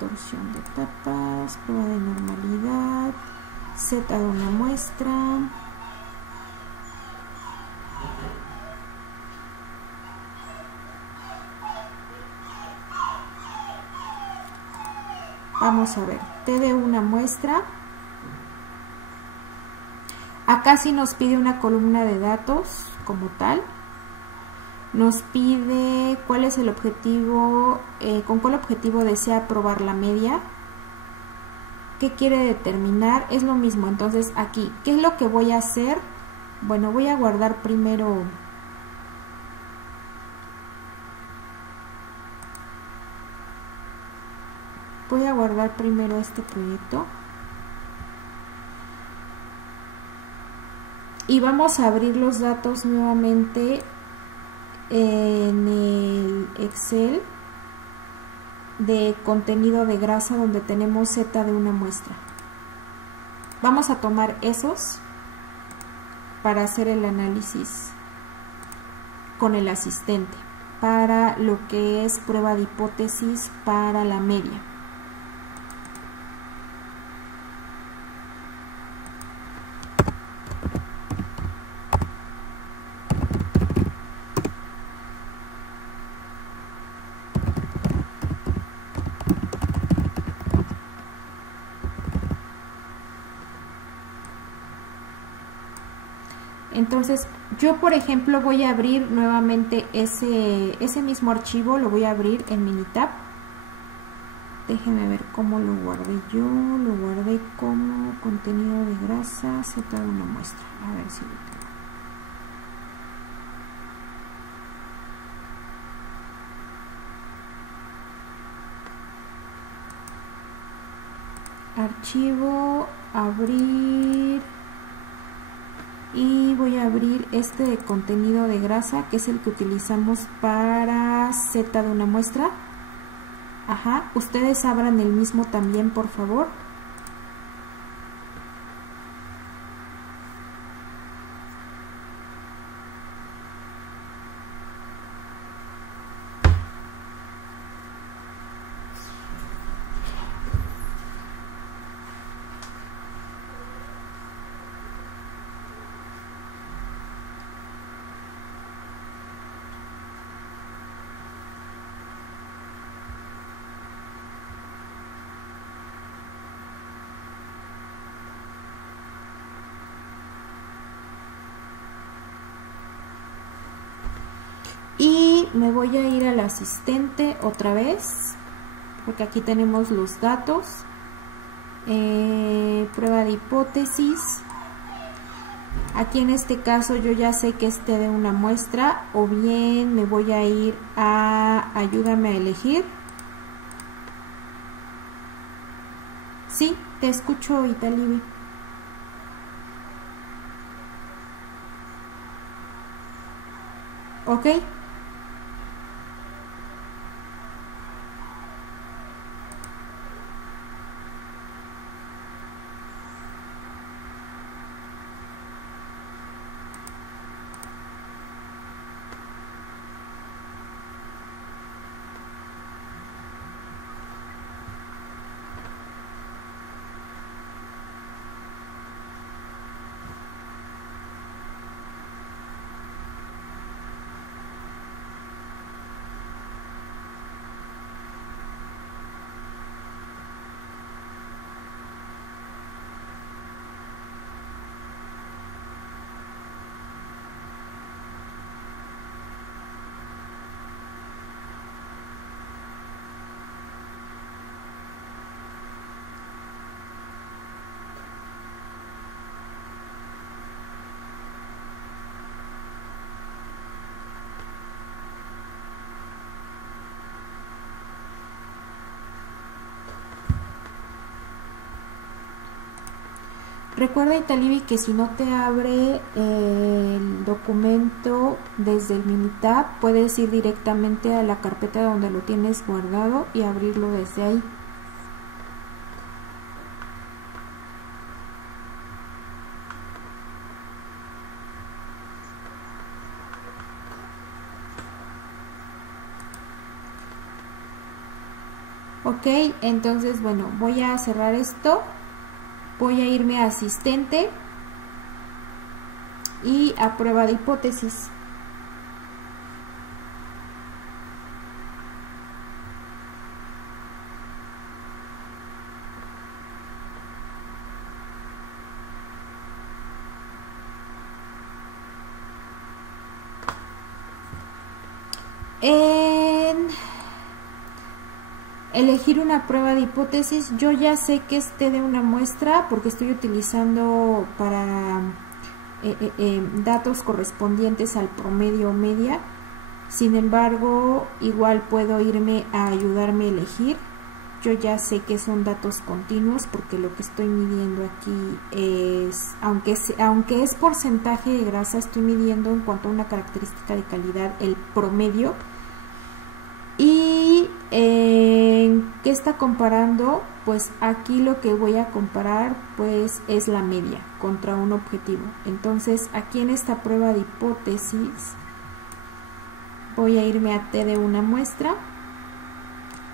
torsión de etapas, prueba de normalidad, Z de una muestra. Vamos a ver, T de una muestra. Acá sí nos pide una columna de datos como tal. Nos pide cuál es el objetivo, con cuál objetivo desea probar la media. ¿Qué quiere determinar? Es lo mismo, entonces aquí, ¿qué es lo que voy a hacer? Bueno, voy a guardar primero este proyecto y vamos a abrir los datos nuevamente en el Excel de contenido de grasa, donde tenemos Z de una muestra. Vamos a tomar esos para hacer el análisis con el asistente para lo que es prueba de hipótesis para la media. Entonces, yo por ejemplo voy a abrir nuevamente ese mismo archivo, lo voy a abrir en Minitab. Déjenme ver cómo lo guardé yo. Lo guardé como contenido de grasa, Z de una muestra. A ver si lo tengo. Archivo, abrir. Y voy a abrir este de contenido de grasa, que es el que utilizamos para Z de una muestra. Ajá, ustedes abran el mismo también, por favor. Y me voy a ir al asistente otra vez, porque aquí tenemos los datos. Prueba de hipótesis. Aquí en este caso yo ya sé que esté de una muestra, o bien me voy a ir a ayúdame a elegir. Sí, te escucho, Italibi. ¿Ok? Recuerda, Italibi, que si no te abre el documento desde el Minitab, puedes ir directamente a la carpeta donde lo tienes guardado y abrirlo desde ahí. Ok, entonces bueno, voy a cerrar esto. Voy a irme a asistente y a prueba de hipótesis. En elegir una prueba de hipótesis, yo ya sé que esté de una muestra porque estoy utilizando para datos correspondientes al promedio o media. Sin embargo, igual puedo irme a ayudarme a elegir. Yo ya sé que son datos continuos porque lo que estoy midiendo aquí es, aunque es porcentaje de grasa, estoy midiendo en cuanto a una característica de calidad el promedio. ¿Y qué está comparando? Pues aquí lo que voy a comparar pues es la media contra un objetivo. Entonces aquí en esta prueba de hipótesis voy a irme a T de una muestra.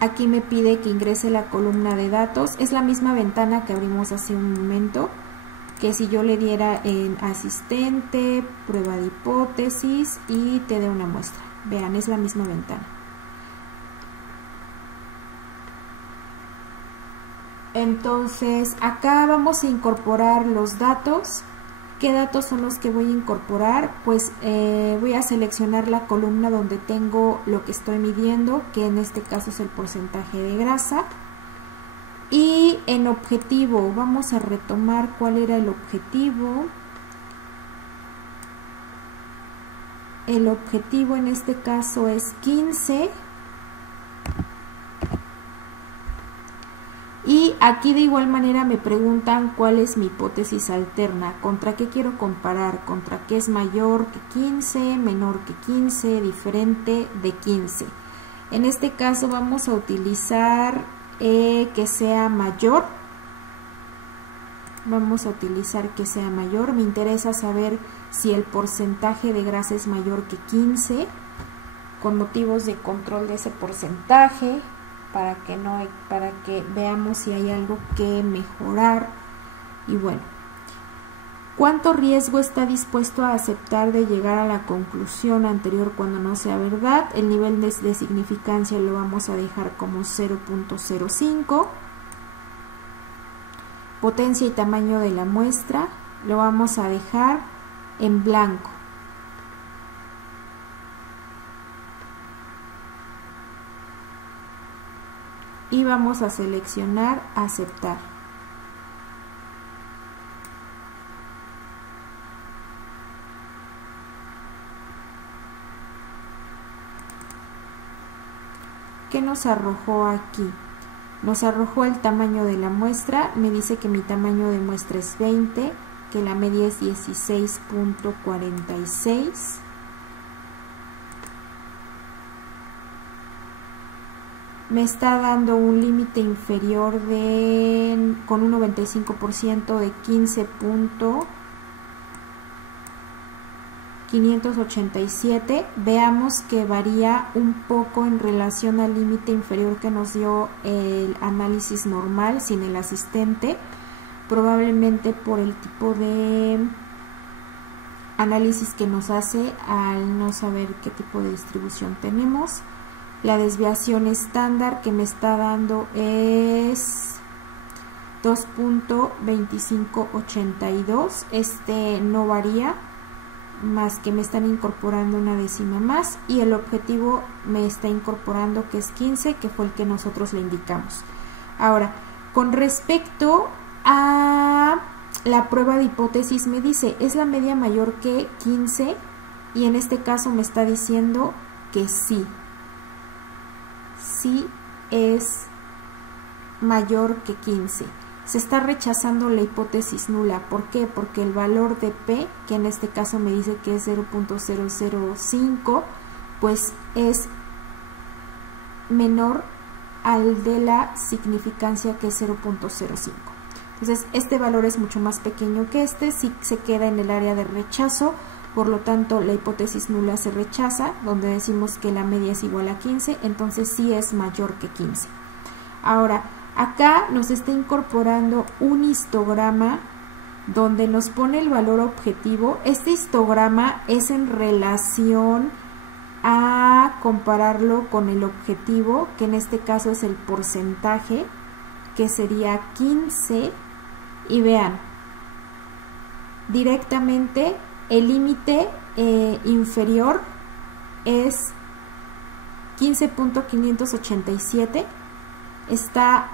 Aquí me pide que ingrese la columna de datos. Es la misma ventana que abrimos hace un momento, que si yo le diera en asistente, prueba de hipótesis y T de una muestra. Vean, es la misma ventana. Entonces acá vamos a incorporar los datos. ¿Qué datos son los que voy a incorporar? Pues voy a seleccionar la columna donde tengo lo que estoy midiendo, que en este caso es el porcentaje de grasa. Y en objetivo vamos a retomar cuál era el objetivo. El objetivo en este caso es 15. Y aquí de igual manera me preguntan cuál es mi hipótesis alterna, contra qué quiero comparar, contra qué es mayor que 15, menor que 15, diferente de 15. En este caso vamos a utilizar que sea mayor. Vamos a utilizar que sea mayor. Me interesa saber si el porcentaje de grasa es mayor que 15, con motivos de control de ese porcentaje, para que veamos si hay algo que mejorar. Y bueno, ¿cuánto riesgo está dispuesto a aceptar de llegar a la conclusión anterior cuando no sea verdad? El nivel de significancia lo vamos a dejar como 0.05. Potencia y tamaño de la muestra lo vamos a dejar en blanco. Y vamos a seleccionar aceptar. ¿Qué nos arrojó aquí? Nos arrojó el tamaño de la muestra. Me dice que mi tamaño de muestra es 20, que la media es 16.46. me está dando un límite inferior con un 95% de 15.587. Veamos que varía un poco en relación al límite inferior que nos dio el análisis normal sin el asistente, probablemente por el tipo de análisis que nos hace al no saber qué tipo de distribución tenemos. La desviación estándar que me está dando es 2.2582. Este no varía, más que me están incorporando una décima más, y el objetivo me está incorporando que es 15, que fue el que nosotros le indicamos. Ahora, con respecto a la prueba de hipótesis, me dice, ¿es la media mayor que 15? Y en este caso me está diciendo que sí. Sí es mayor que 15. Se está rechazando la hipótesis nula. ¿Por qué? Porque el valor de P, que en este caso me dice que es 0.005, pues es menor al de la significancia, que es 0.05. Entonces este valor es mucho más pequeño que este, sí se queda en el área de rechazo. Por lo tanto, la hipótesis nula se rechaza, donde decimos que la media es igual a 15, entonces sí es mayor que 15. Ahora, acá nos está incorporando un histograma donde nos pone el valor objetivo. Este histograma es en relación a compararlo con el objetivo, que en este caso es el porcentaje, que sería 15, y vean, directamente el límite inferior es 15.587, está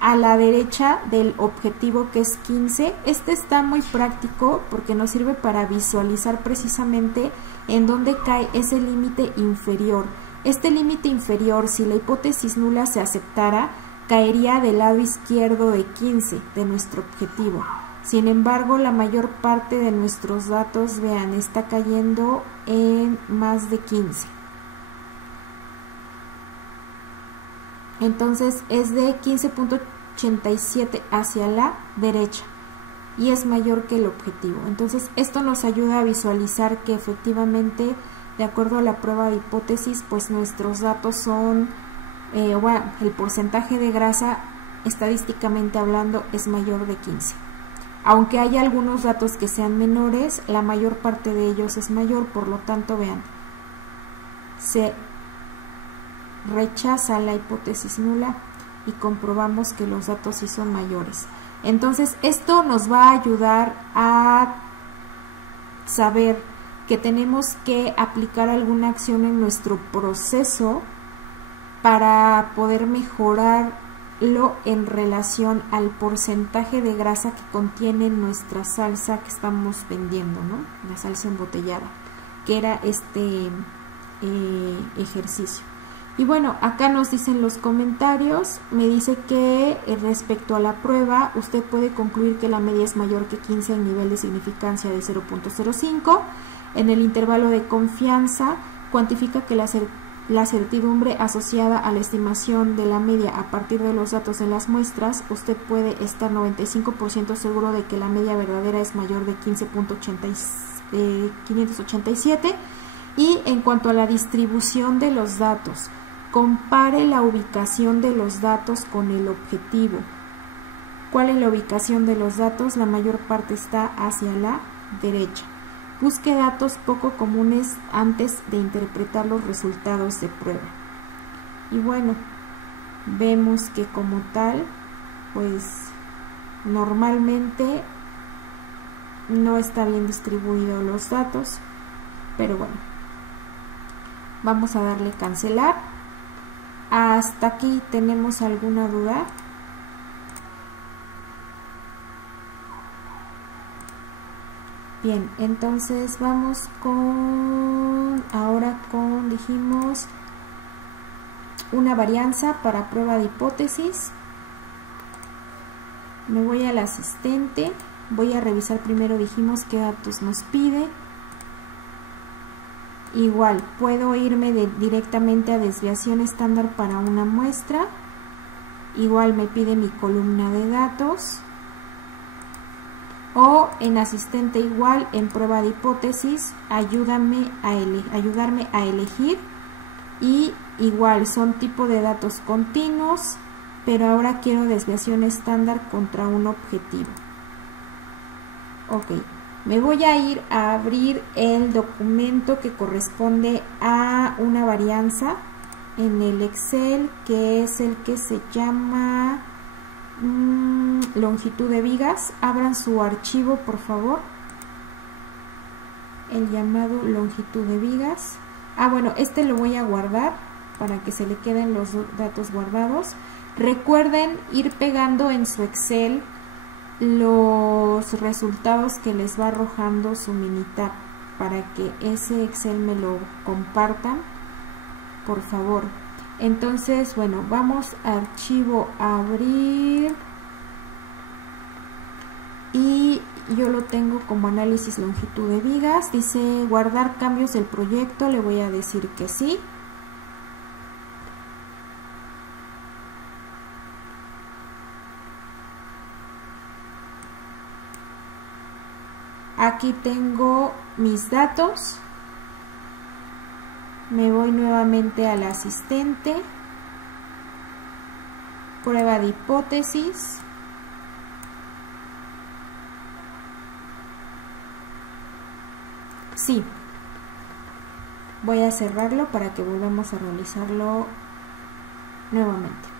a la derecha del objetivo, que es 15. Este está muy práctico porque nos sirve para visualizar precisamente en dónde cae ese límite inferior. Este límite inferior, si la hipótesis nula se aceptara, caería del lado izquierdo de 15 de nuestro objetivo. Sin embargo, la mayor parte de nuestros datos, vean, está cayendo en más de 15. Entonces es de 15.87 hacia la derecha y es mayor que el objetivo. Entonces esto nos ayuda a visualizar que efectivamente, de acuerdo a la prueba de hipótesis, pues nuestros datos son, bueno, el porcentaje de grasa, estadísticamente hablando, es mayor de 15. Aunque haya algunos datos que sean menores, la mayor parte de ellos es mayor. Por lo tanto, vean, se rechaza la hipótesis nula y comprobamos que los datos sí son mayores. Entonces, esto nos va a ayudar a saber que tenemos que aplicar alguna acción en nuestro proceso para poder mejorarlo en relación al porcentaje de grasa que contiene nuestra salsa que estamos vendiendo, ¿no? La salsa embotellada, que era este ejercicio. Y bueno, acá nos dicen los comentarios, me dice que respecto a la prueba, usted puede concluir que la media es mayor que 15 al nivel de significancia de 0.05. En el intervalo de confianza, cuantifica que la certidumbre asociada a la estimación de la media a partir de los datos de las muestras, usted puede estar 95% seguro de que la media verdadera es mayor de 15.587. Y en cuanto a la distribución de los datos, compare la ubicación de los datos con el objetivo. ¿Cuál es la ubicación de los datos? La mayor parte está hacia la derecha. Busque datos poco comunes antes de interpretar los resultados de prueba. Y bueno, vemos que como tal, pues normalmente no está bien distribuido los datos, pero bueno, vamos a darle cancelar. ¿Hasta aquí tenemos alguna duda? Bien, entonces vamos ahora con, dijimos, una varianza para prueba de hipótesis. Me voy al asistente, voy a revisar primero, dijimos, qué datos nos pide. Igual, puedo irme directamente a desviación estándar para una muestra. Igual me pide mi columna de datos. O en asistente igual, en prueba de hipótesis, ayudarme a elegir. Y igual, son tipo de datos continuos, pero ahora quiero desviación estándar contra un objetivo. Ok. Me voy a ir a abrir el documento que corresponde a una varianza en el Excel, que es el que se llama longitud de vigas. Abran su archivo, por favor. El llamado longitud de vigas. Bueno, este lo voy a guardar para que se le queden los datos guardados. Recuerden ir pegando en su Excel los resultados que les va arrojando su Minitab para que ese Excel me lo compartan, por favor. Entonces, bueno, vamos a archivo, abrir, y yo lo tengo como análisis longitud de vigas. Dice guardar cambios del proyecto, le voy a decir que sí. Aquí tengo mis datos. Me voy nuevamente al asistente. Prueba de hipótesis. Sí. Voy a cerrarlo para que volvamos a realizarlo nuevamente.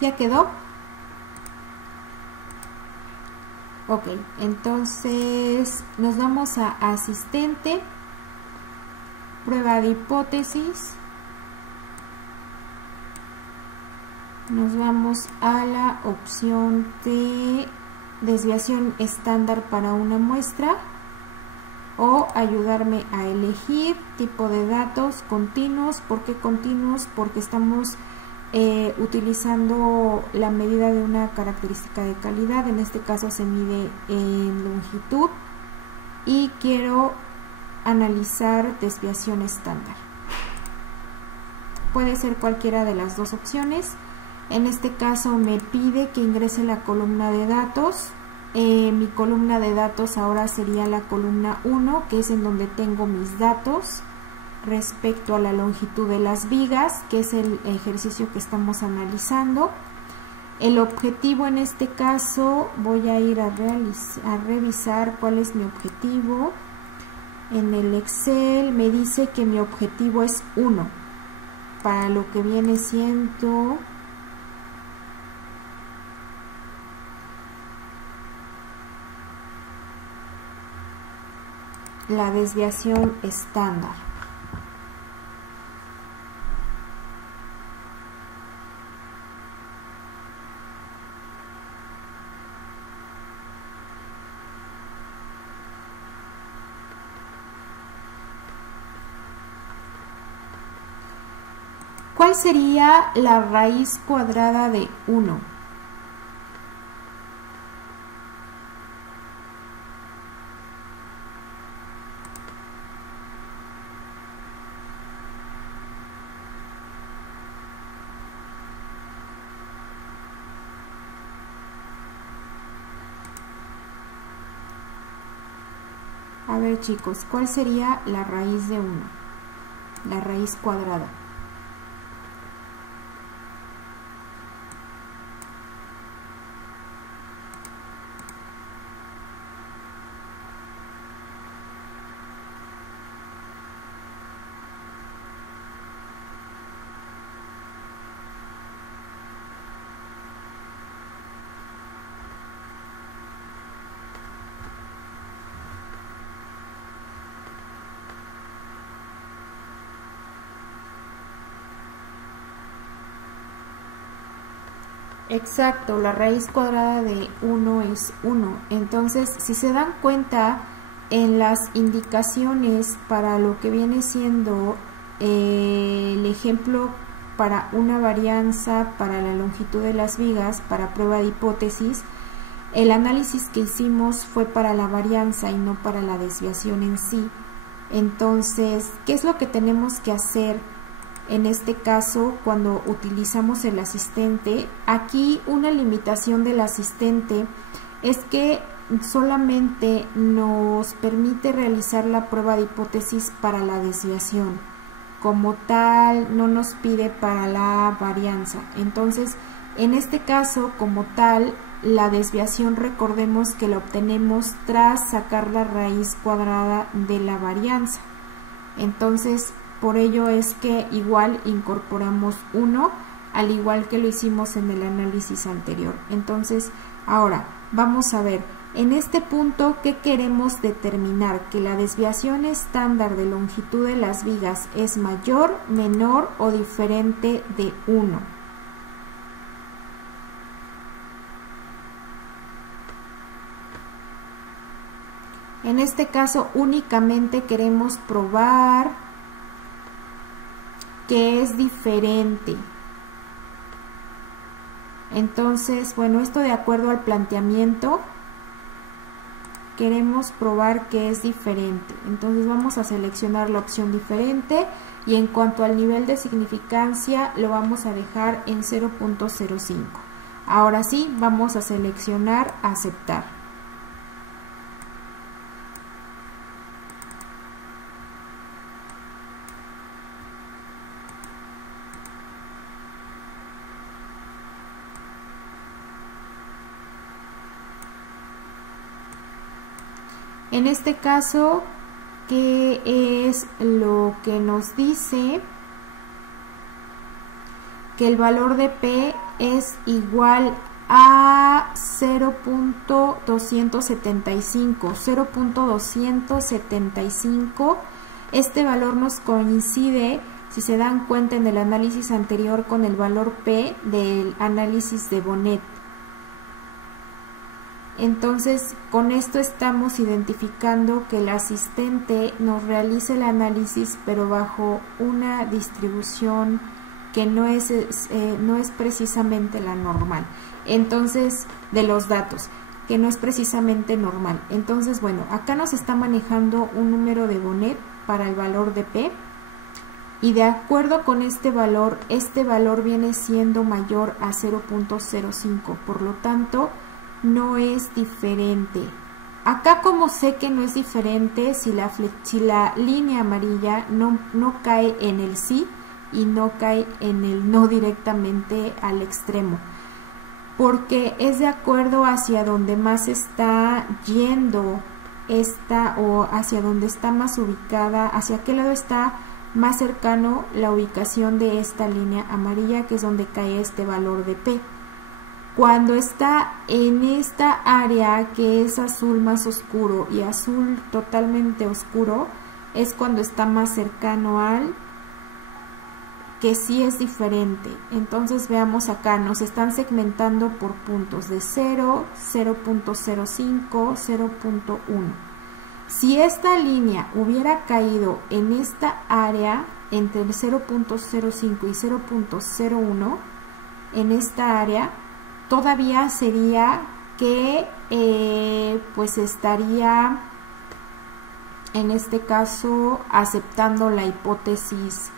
¿Ya quedó? Ok, entonces nos vamos a asistente, prueba de hipótesis, nos vamos a la opción de desviación estándar para una muestra, o ayudarme a elegir tipo de datos continuos. ¿Por qué continuos? Porque estamos utilizando la medida de una característica de calidad. En este caso se mide en longitud, y quiero analizar desviación estándar. Puede ser cualquiera de las dos opciones. En este caso me pide que ingrese la columna de datos. Mi columna de datos ahora sería la columna 1, que es en donde tengo mis datos respecto a la longitud de las vigas, que es el ejercicio que estamos analizando. El objetivo, en este caso voy a ir a revisar cuál es mi objetivo. En el Excel me dice que mi objetivo es 1, para lo que viene siendo la desviación estándar. ¿Cuál sería la raíz cuadrada de 1? A ver chicos, ¿cuál sería la raíz de 1? La raíz cuadrada. Exacto, la raíz cuadrada de 1 es 1. Entonces, si se dan cuenta, en las indicaciones para lo que viene siendo el ejemplo para una varianza, para la longitud de las vigas, para prueba de hipótesis, el análisis que hicimos fue para la varianza y no para la desviación en sí. Entonces, ¿qué es lo que tenemos que hacer en este caso cuando utilizamos el asistente? Aquí una limitación del asistente es que solamente nos permite realizar la prueba de hipótesis para la desviación. Como tal, no nos pide para la varianza. Entonces, en este caso, como tal, la desviación recordemos que la obtenemos tras sacar la raíz cuadrada de la varianza. Entonces, por ello es que igual incorporamos 1, al igual que lo hicimos en el análisis anterior. Entonces, ahora vamos a ver, en este punto, ¿qué queremos determinar? Que la desviación estándar de longitud de las vigas es mayor, menor o diferente de 1. En este caso, únicamente queremos probar que es diferente. Entonces, bueno, esto de acuerdo al planteamiento, queremos probar que es diferente. Entonces vamos a seleccionar la opción diferente y en cuanto al nivel de significancia lo vamos a dejar en 0.05. Ahora sí, vamos a seleccionar aceptar. En este caso, ¿qué es lo que nos dice? Que el valor de P es igual a 0.275. 0.275. Este valor nos coincide, si se dan cuenta, en el análisis anterior con el valor P del análisis de Bonet. Entonces, con esto estamos identificando que el asistente nos realiza el análisis, pero bajo una distribución que no es precisamente la normal. Entonces, de los datos, que no es precisamente normal. Entonces, bueno, acá nos está manejando un número de Bonet para el valor de P. Y de acuerdo con este valor viene siendo mayor a 0.05. Por lo tanto, no es diferente. Acá, como sé que no es diferente, si la línea amarilla no cae en el sí y no cae en el no directamente al extremo, porque es de acuerdo hacia donde más está yendo esta, o hacia donde está más ubicada, hacia qué lado está más cercano la ubicación de esta línea amarilla, que es donde cae este valor de P. Cuando está en esta área que es azul más oscuro y azul totalmente oscuro, es cuando está más cercano al que sí es diferente. Entonces veamos acá, nos están segmentando por puntos de 0, 0.05, 0.1. Si esta línea hubiera caído en esta área entre el 0.05 y 0.01, en esta área, todavía sería que pues estaría en este caso aceptando la hipótesis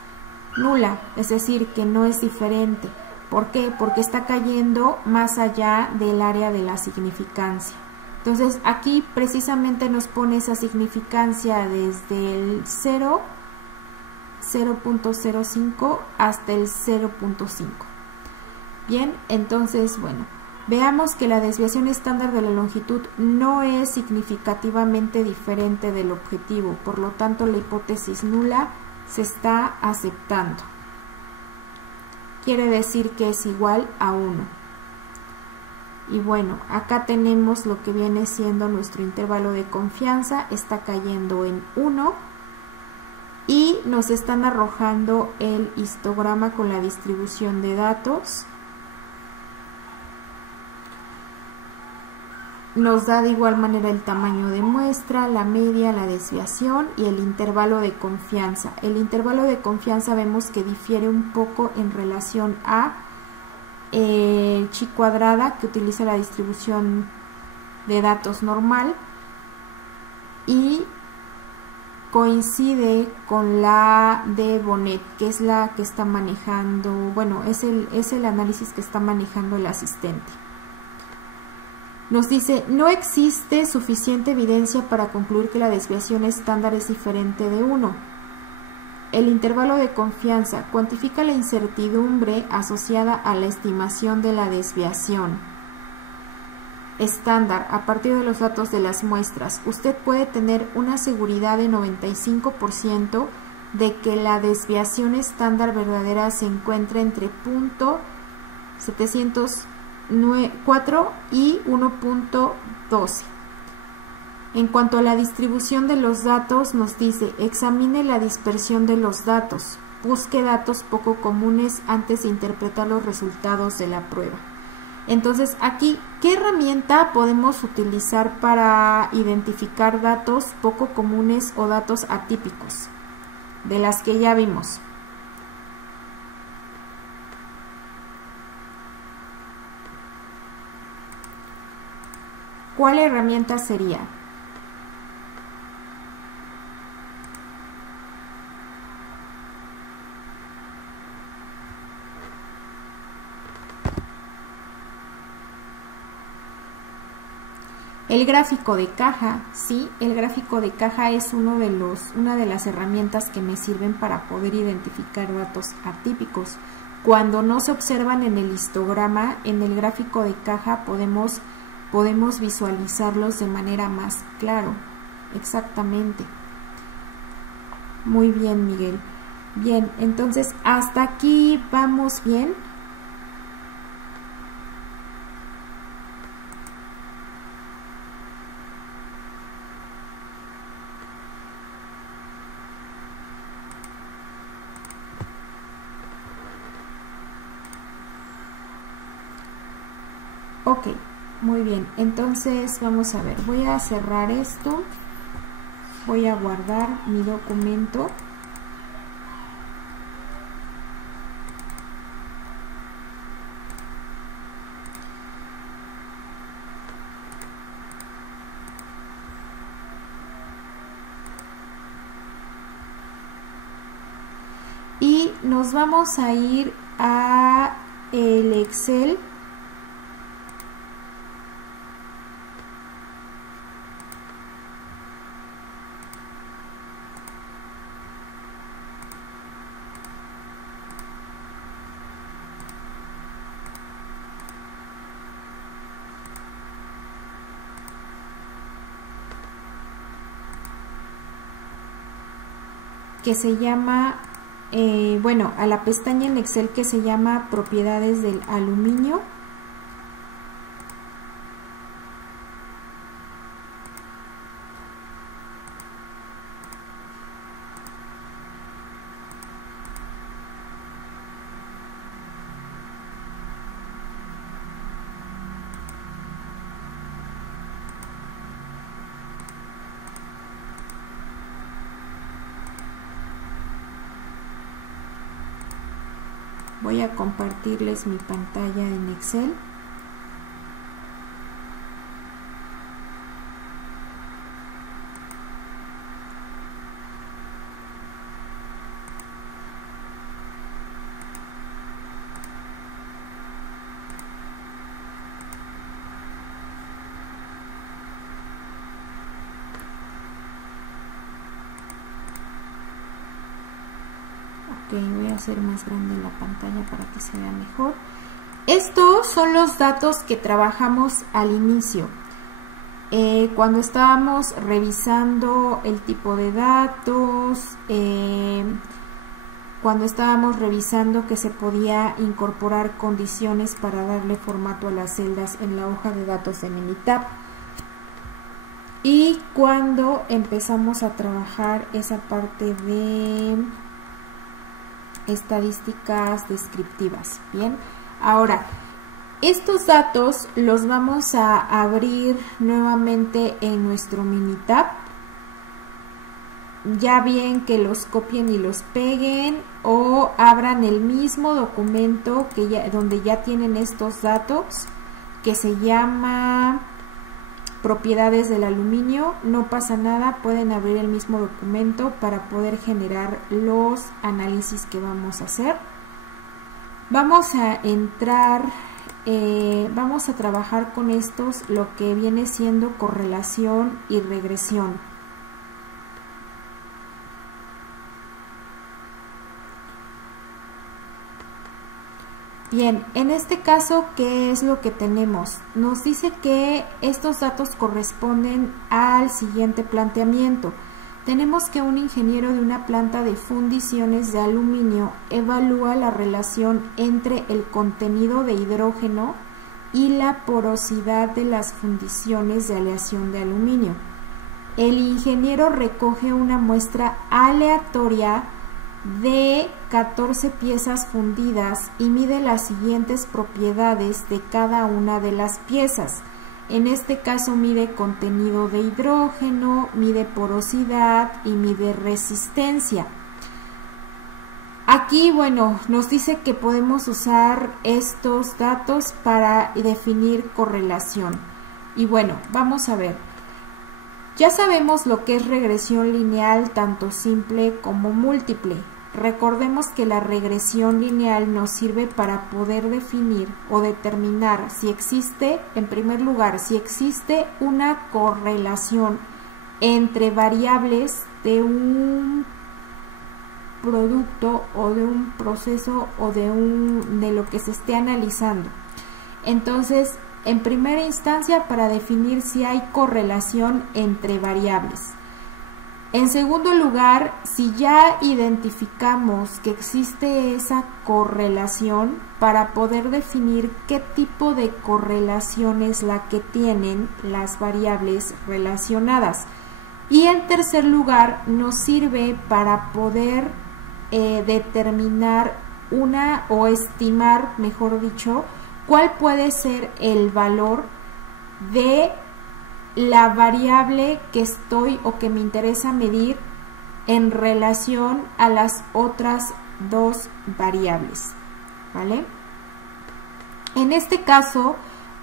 nula, es decir, que no es diferente. ¿Por qué? Porque está cayendo más allá del área de la significancia. Entonces aquí precisamente nos pone esa significancia desde el 0, 0.05 hasta el 0.5. Bien, entonces, bueno, veamos que la desviación estándar de la longitud no es significativamente diferente del objetivo, por lo tanto la hipótesis nula se está aceptando. Quiere decir que es igual a 1. Y bueno, acá tenemos lo que viene siendo nuestro intervalo de confianza, está cayendo en 1 y nos están arrojando el histograma con la distribución de datos. Nos da de igual manera el tamaño de muestra, la media, la desviación y el intervalo de confianza. El intervalo de confianza vemos que difiere un poco en relación a chi cuadrada, que utiliza la distribución de datos normal, y coincide con la de Bonet, que es la que está manejando, bueno, es el análisis que está manejando el asistente. Nos dice, no existe suficiente evidencia para concluir que la desviación estándar es diferente de 1. El intervalo de confianza cuantifica la incertidumbre asociada a la estimación de la desviación estándar a partir de los datos de las muestras. Usted puede tener una seguridad de 95% de que la desviación estándar verdadera se encuentra entre 0.704 y 1.12. En cuanto a la distribución de los datos, nos dice, examine la dispersión de los datos, busque datos poco comunes antes de interpretar los resultados de la prueba. Entonces, aquí, ¿qué herramienta podemos utilizar para identificar datos poco comunes o datos atípicos? De las que ya vimos. ¿Cuál herramienta sería? El gráfico de caja, sí, el gráfico de caja es una de las herramientas que me sirven para poder identificar datos atípicos. Cuando no se observan en el histograma, en el gráfico de caja podemos visualizarlos de manera más claro. Exactamente. Muy bien, Miguel. Bien, entonces hasta aquí vamos bien. Ok, muy bien, entonces vamos a ver, voy a cerrar esto, voy a guardar mi documento. Y nos vamos a ir a el Excel. Que se llama, bueno, a la pestaña en Excel que se llama propiedades del aluminio. Voy a compartirles mi pantalla en Excel. Ok, voy a hacer más grande la pantalla para que se vea mejor. Estos son los datos que trabajamos al inicio. Cuando estábamos revisando el tipo de datos, cuando estábamos revisando que se podía incorporar condiciones para darle formato a las celdas en la hoja de datos de Minitab, y cuando empezamos a trabajar esa parte de estadísticas descriptivas. Bien, ahora estos datos los vamos a abrir nuevamente en nuestro Minitab, ya bien que los copien y los peguen o abran el mismo documento que donde ya tienen estos datos, que se llama propiedades del aluminio. No pasa nada, pueden abrir el mismo documento para poder generar los análisis que vamos a hacer. Vamos a entrar, vamos a trabajar con estos lo que viene siendo correlación y regresión. Bien, en este caso, ¿qué es lo que tenemos? Nos dice que estos datos corresponden al siguiente planteamiento. Tenemos que un ingeniero de una planta de fundiciones de aluminio evalúa la relación entre el contenido de hidrógeno y la porosidad de las fundiciones de aleación de aluminio. El ingeniero recoge una muestra aleatoria de 14 piezas fundidas y mide las siguientes propiedades de cada una de las piezas. En este caso mide contenido de hidrógeno, mide porosidad y mide resistencia. Aquí, bueno, nos dice que podemos usar estos datos para definir correlación. Y bueno, vamos a ver. Ya sabemos lo que es regresión lineal, tanto simple como múltiple. Recordemos que la regresión lineal nos sirve para poder definir o determinar si existe, en primer lugar, si existe una correlación entre variables de un producto o de un proceso o de lo que se esté analizando. Entonces, en primera instancia, para definir si hay correlación entre variables. En segundo lugar, si ya identificamos que existe esa correlación, para poder definir qué tipo de correlación es la que tienen las variables relacionadas. Y en tercer lugar, nos sirve para poder determinar una o estimar, mejor dicho, cuál puede ser el valor de la variable que estoy o que me interesa medir en relación a las otras dos variables, ¿vale? En este caso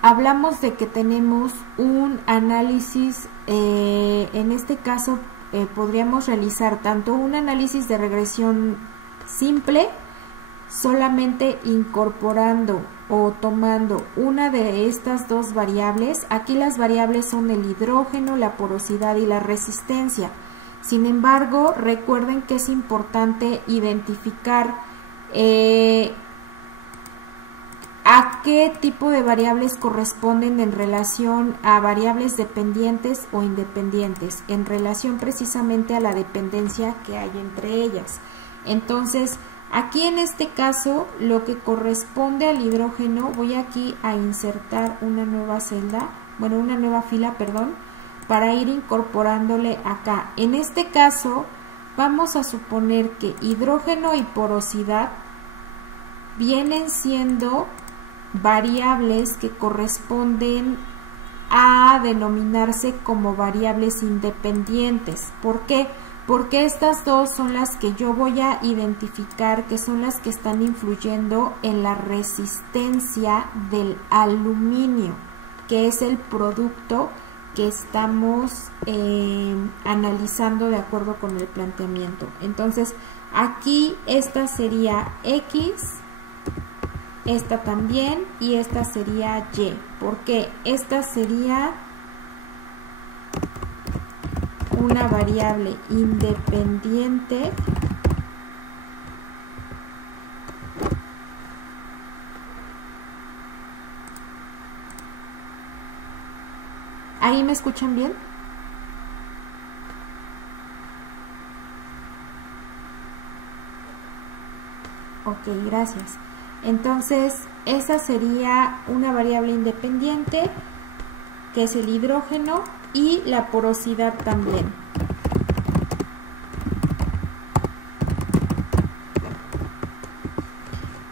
hablamos de que tenemos un análisis, en este caso podríamos realizar tanto un análisis de regresión simple, solamente incorporando o tomando una de estas dos variables. Aquí las variables son el hidrógeno, la porosidad y la resistencia. Sin embargo, recuerden que es importante identificar a qué tipo de variables corresponden en relación a variables dependientes o independientes, en relación precisamente a la dependencia que hay entre ellas. Entonces, aquí en este caso, lo que corresponde al hidrógeno, voy aquí a insertar una nueva celda, bueno, una nueva fila, perdón, para ir incorporándole acá. En este caso, vamos a suponer que hidrógeno y porosidad vienen siendo variables que corresponden a denominarse como variables independientes. ¿Por qué? Porque estas dos son las que yo voy a identificar que son las que están influyendo en la resistencia del aluminio, que es el producto que estamos analizando de acuerdo con el planteamiento. Entonces, aquí esta sería X, esta también, y esta sería Y, porque esta sería una variable independiente ¿Ahí me escuchan bien? Ok, gracias. Entonces, esa sería una variable independiente, que es el hidrógeno, y la porosidad también.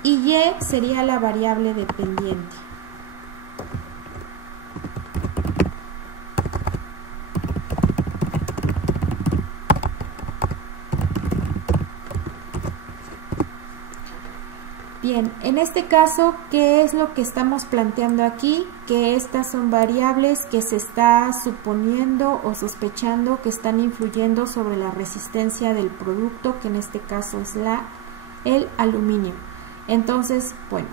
Y Y sería la variable dependiente. Bien, en este caso, ¿qué es lo que estamos planteando aquí? Que estas son variables que se está suponiendo o sospechando que están influyendo sobre la resistencia del producto, que en este caso es el aluminio. Entonces, bueno,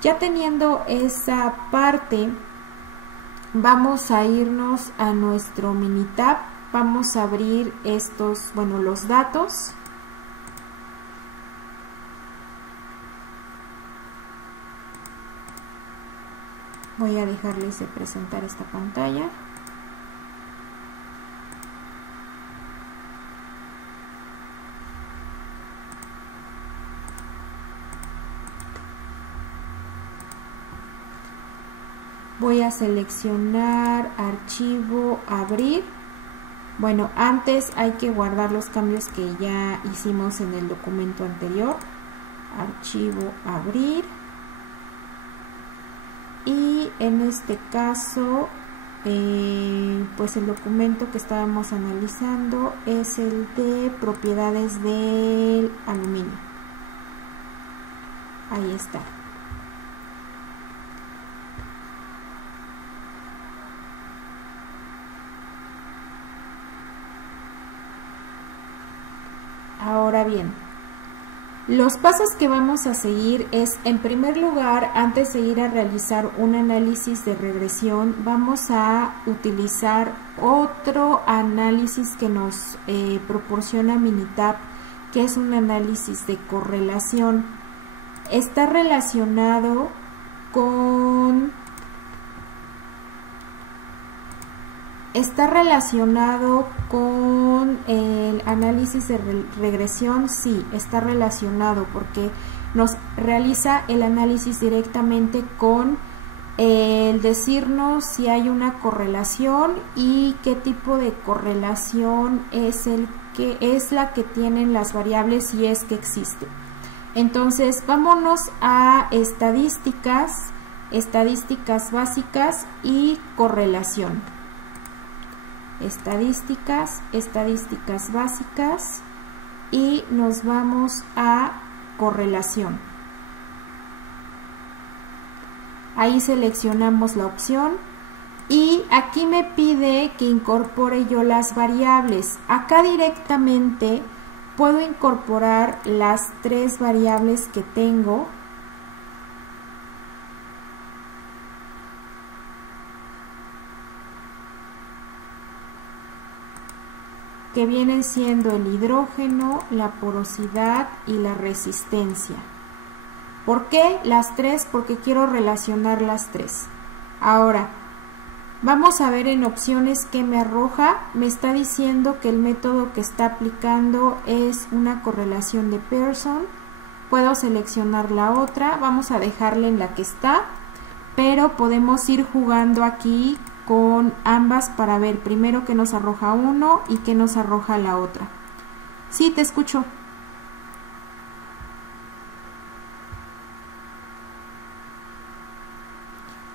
ya teniendo esa parte, vamos a irnos a nuestro Minitab. Vamos a abrir los datos. Voy a dejarles de presentar esta pantalla. Voy a seleccionar archivo, abrir. Bueno, antes hay que guardar los cambios que ya hicimos en el documento anterior. Archivo, abrir. Y en este caso, pues el documento que estábamos analizando es el de propiedades del aluminio. Ahí está. Ahora bien, los pasos que vamos a seguir es, en primer lugar, antes de ir a realizar un análisis de regresión, vamos a utilizar otro análisis que nos proporciona Minitab, que es un análisis de correlación. Está relacionado con el análisis de regresión. Sí, está relacionado porque nos realiza el análisis directamente con el decirnos si hay una correlación y qué tipo de correlación es la que tienen las variables, si es que existe. Entonces, vámonos a estadísticas básicas y correlación. Estadísticas básicas, y nos vamos a correlación. Ahí seleccionamos la opción y aquí me pide que incorpore yo las variables. Acá directamente puedo incorporar las 3 variables que tengo. Que vienen siendo el hidrógeno, la porosidad y la resistencia. ¿Por qué las 3? Porque quiero relacionar las 3. Ahora, vamos a ver en opciones qué me arroja. Me está diciendo que el método que está aplicando es una correlación de Pearson. Puedo seleccionar la otra. Vamos a dejarle en la que está, pero podemos ir jugando aquí con ambas para ver primero qué nos arroja uno y qué nos arroja la otra. Sí, te escucho.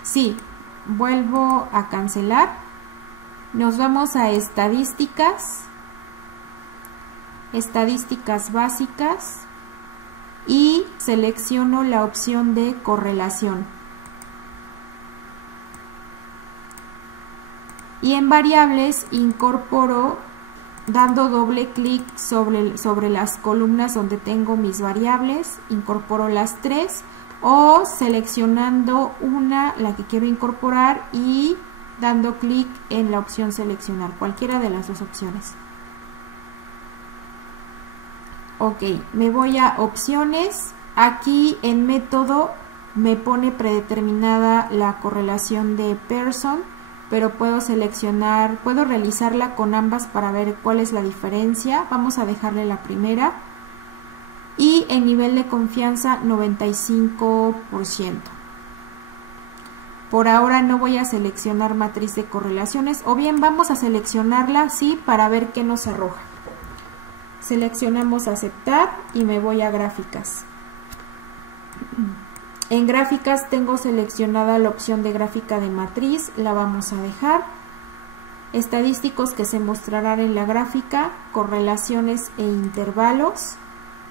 Sí, vuelvo a cancelar. Nos vamos a estadísticas básicas y selecciono la opción de correlación. Y en variables incorporo, dando doble clic sobre las columnas donde tengo mis variables, incorporo las 3, o seleccionando la que quiero incorporar y dando clic en la opción seleccionar, cualquiera de las dos opciones. Ok, me voy a opciones. Aquí en método me pone predeterminada la correlación de Pearson. pero puedo seleccionar, puedo realizarla con ambas para ver cuál es la diferencia. Vamos a dejarle la primera. Y el nivel de confianza 95%. Por ahora no voy a seleccionar matriz de correlaciones, o bien vamos a seleccionarla sí para ver qué nos arroja. Seleccionamos aceptar y me voy a gráficas. En gráficas tengo seleccionada la opción de gráfica de matriz, la vamos a dejar. Estadísticos que se mostrarán en la gráfica, correlaciones e intervalos.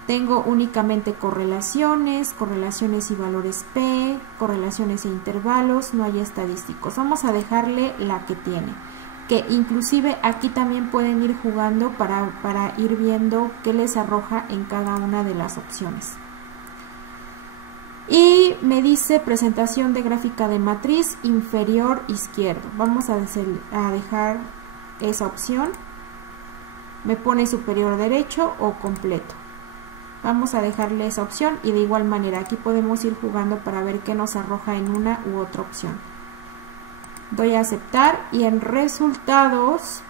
Tengo únicamente correlaciones, correlaciones y valores P, correlaciones e intervalos, no hay estadísticos. Vamos a dejarle la que tiene, que inclusive aquí también pueden ir jugando para ir viendo qué les arroja en cada una de las opciones. Y me dice presentación de gráfica de matriz inferior izquierdo. Vamos a dejar esa opción. Me pone superior derecho o completo. Vamos a dejarle esa opción y de igual manera aquí podemos ir jugando para ver qué nos arroja en una u otra opción. Doy a aceptar y en resultados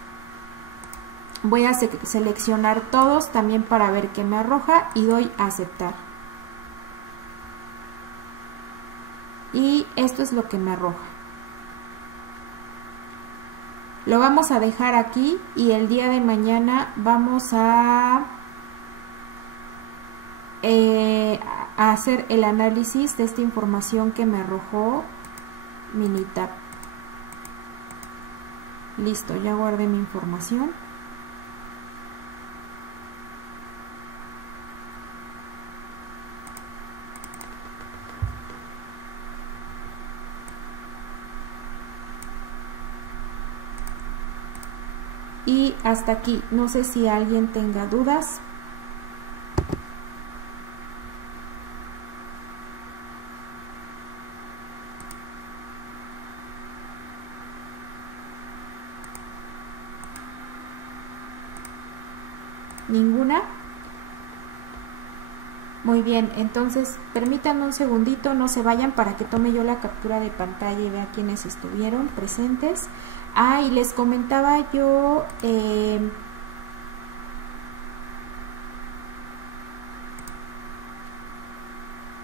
voy a seleccionar todos también para ver qué me arroja y doy a aceptar. Y esto es lo que me arroja. Lo vamos a dejar aquí y el día de mañana vamos a hacer el análisis de esta información que me arrojó Minitab. Listo, ya guardé mi información. Y hasta aquí, no sé si alguien tenga dudas. ¿Ninguna? Muy bien, entonces permítanme un segundito, no se vayan para que tome yo la captura de pantalla y vea quiénes estuvieron presentes. Y les comentaba yo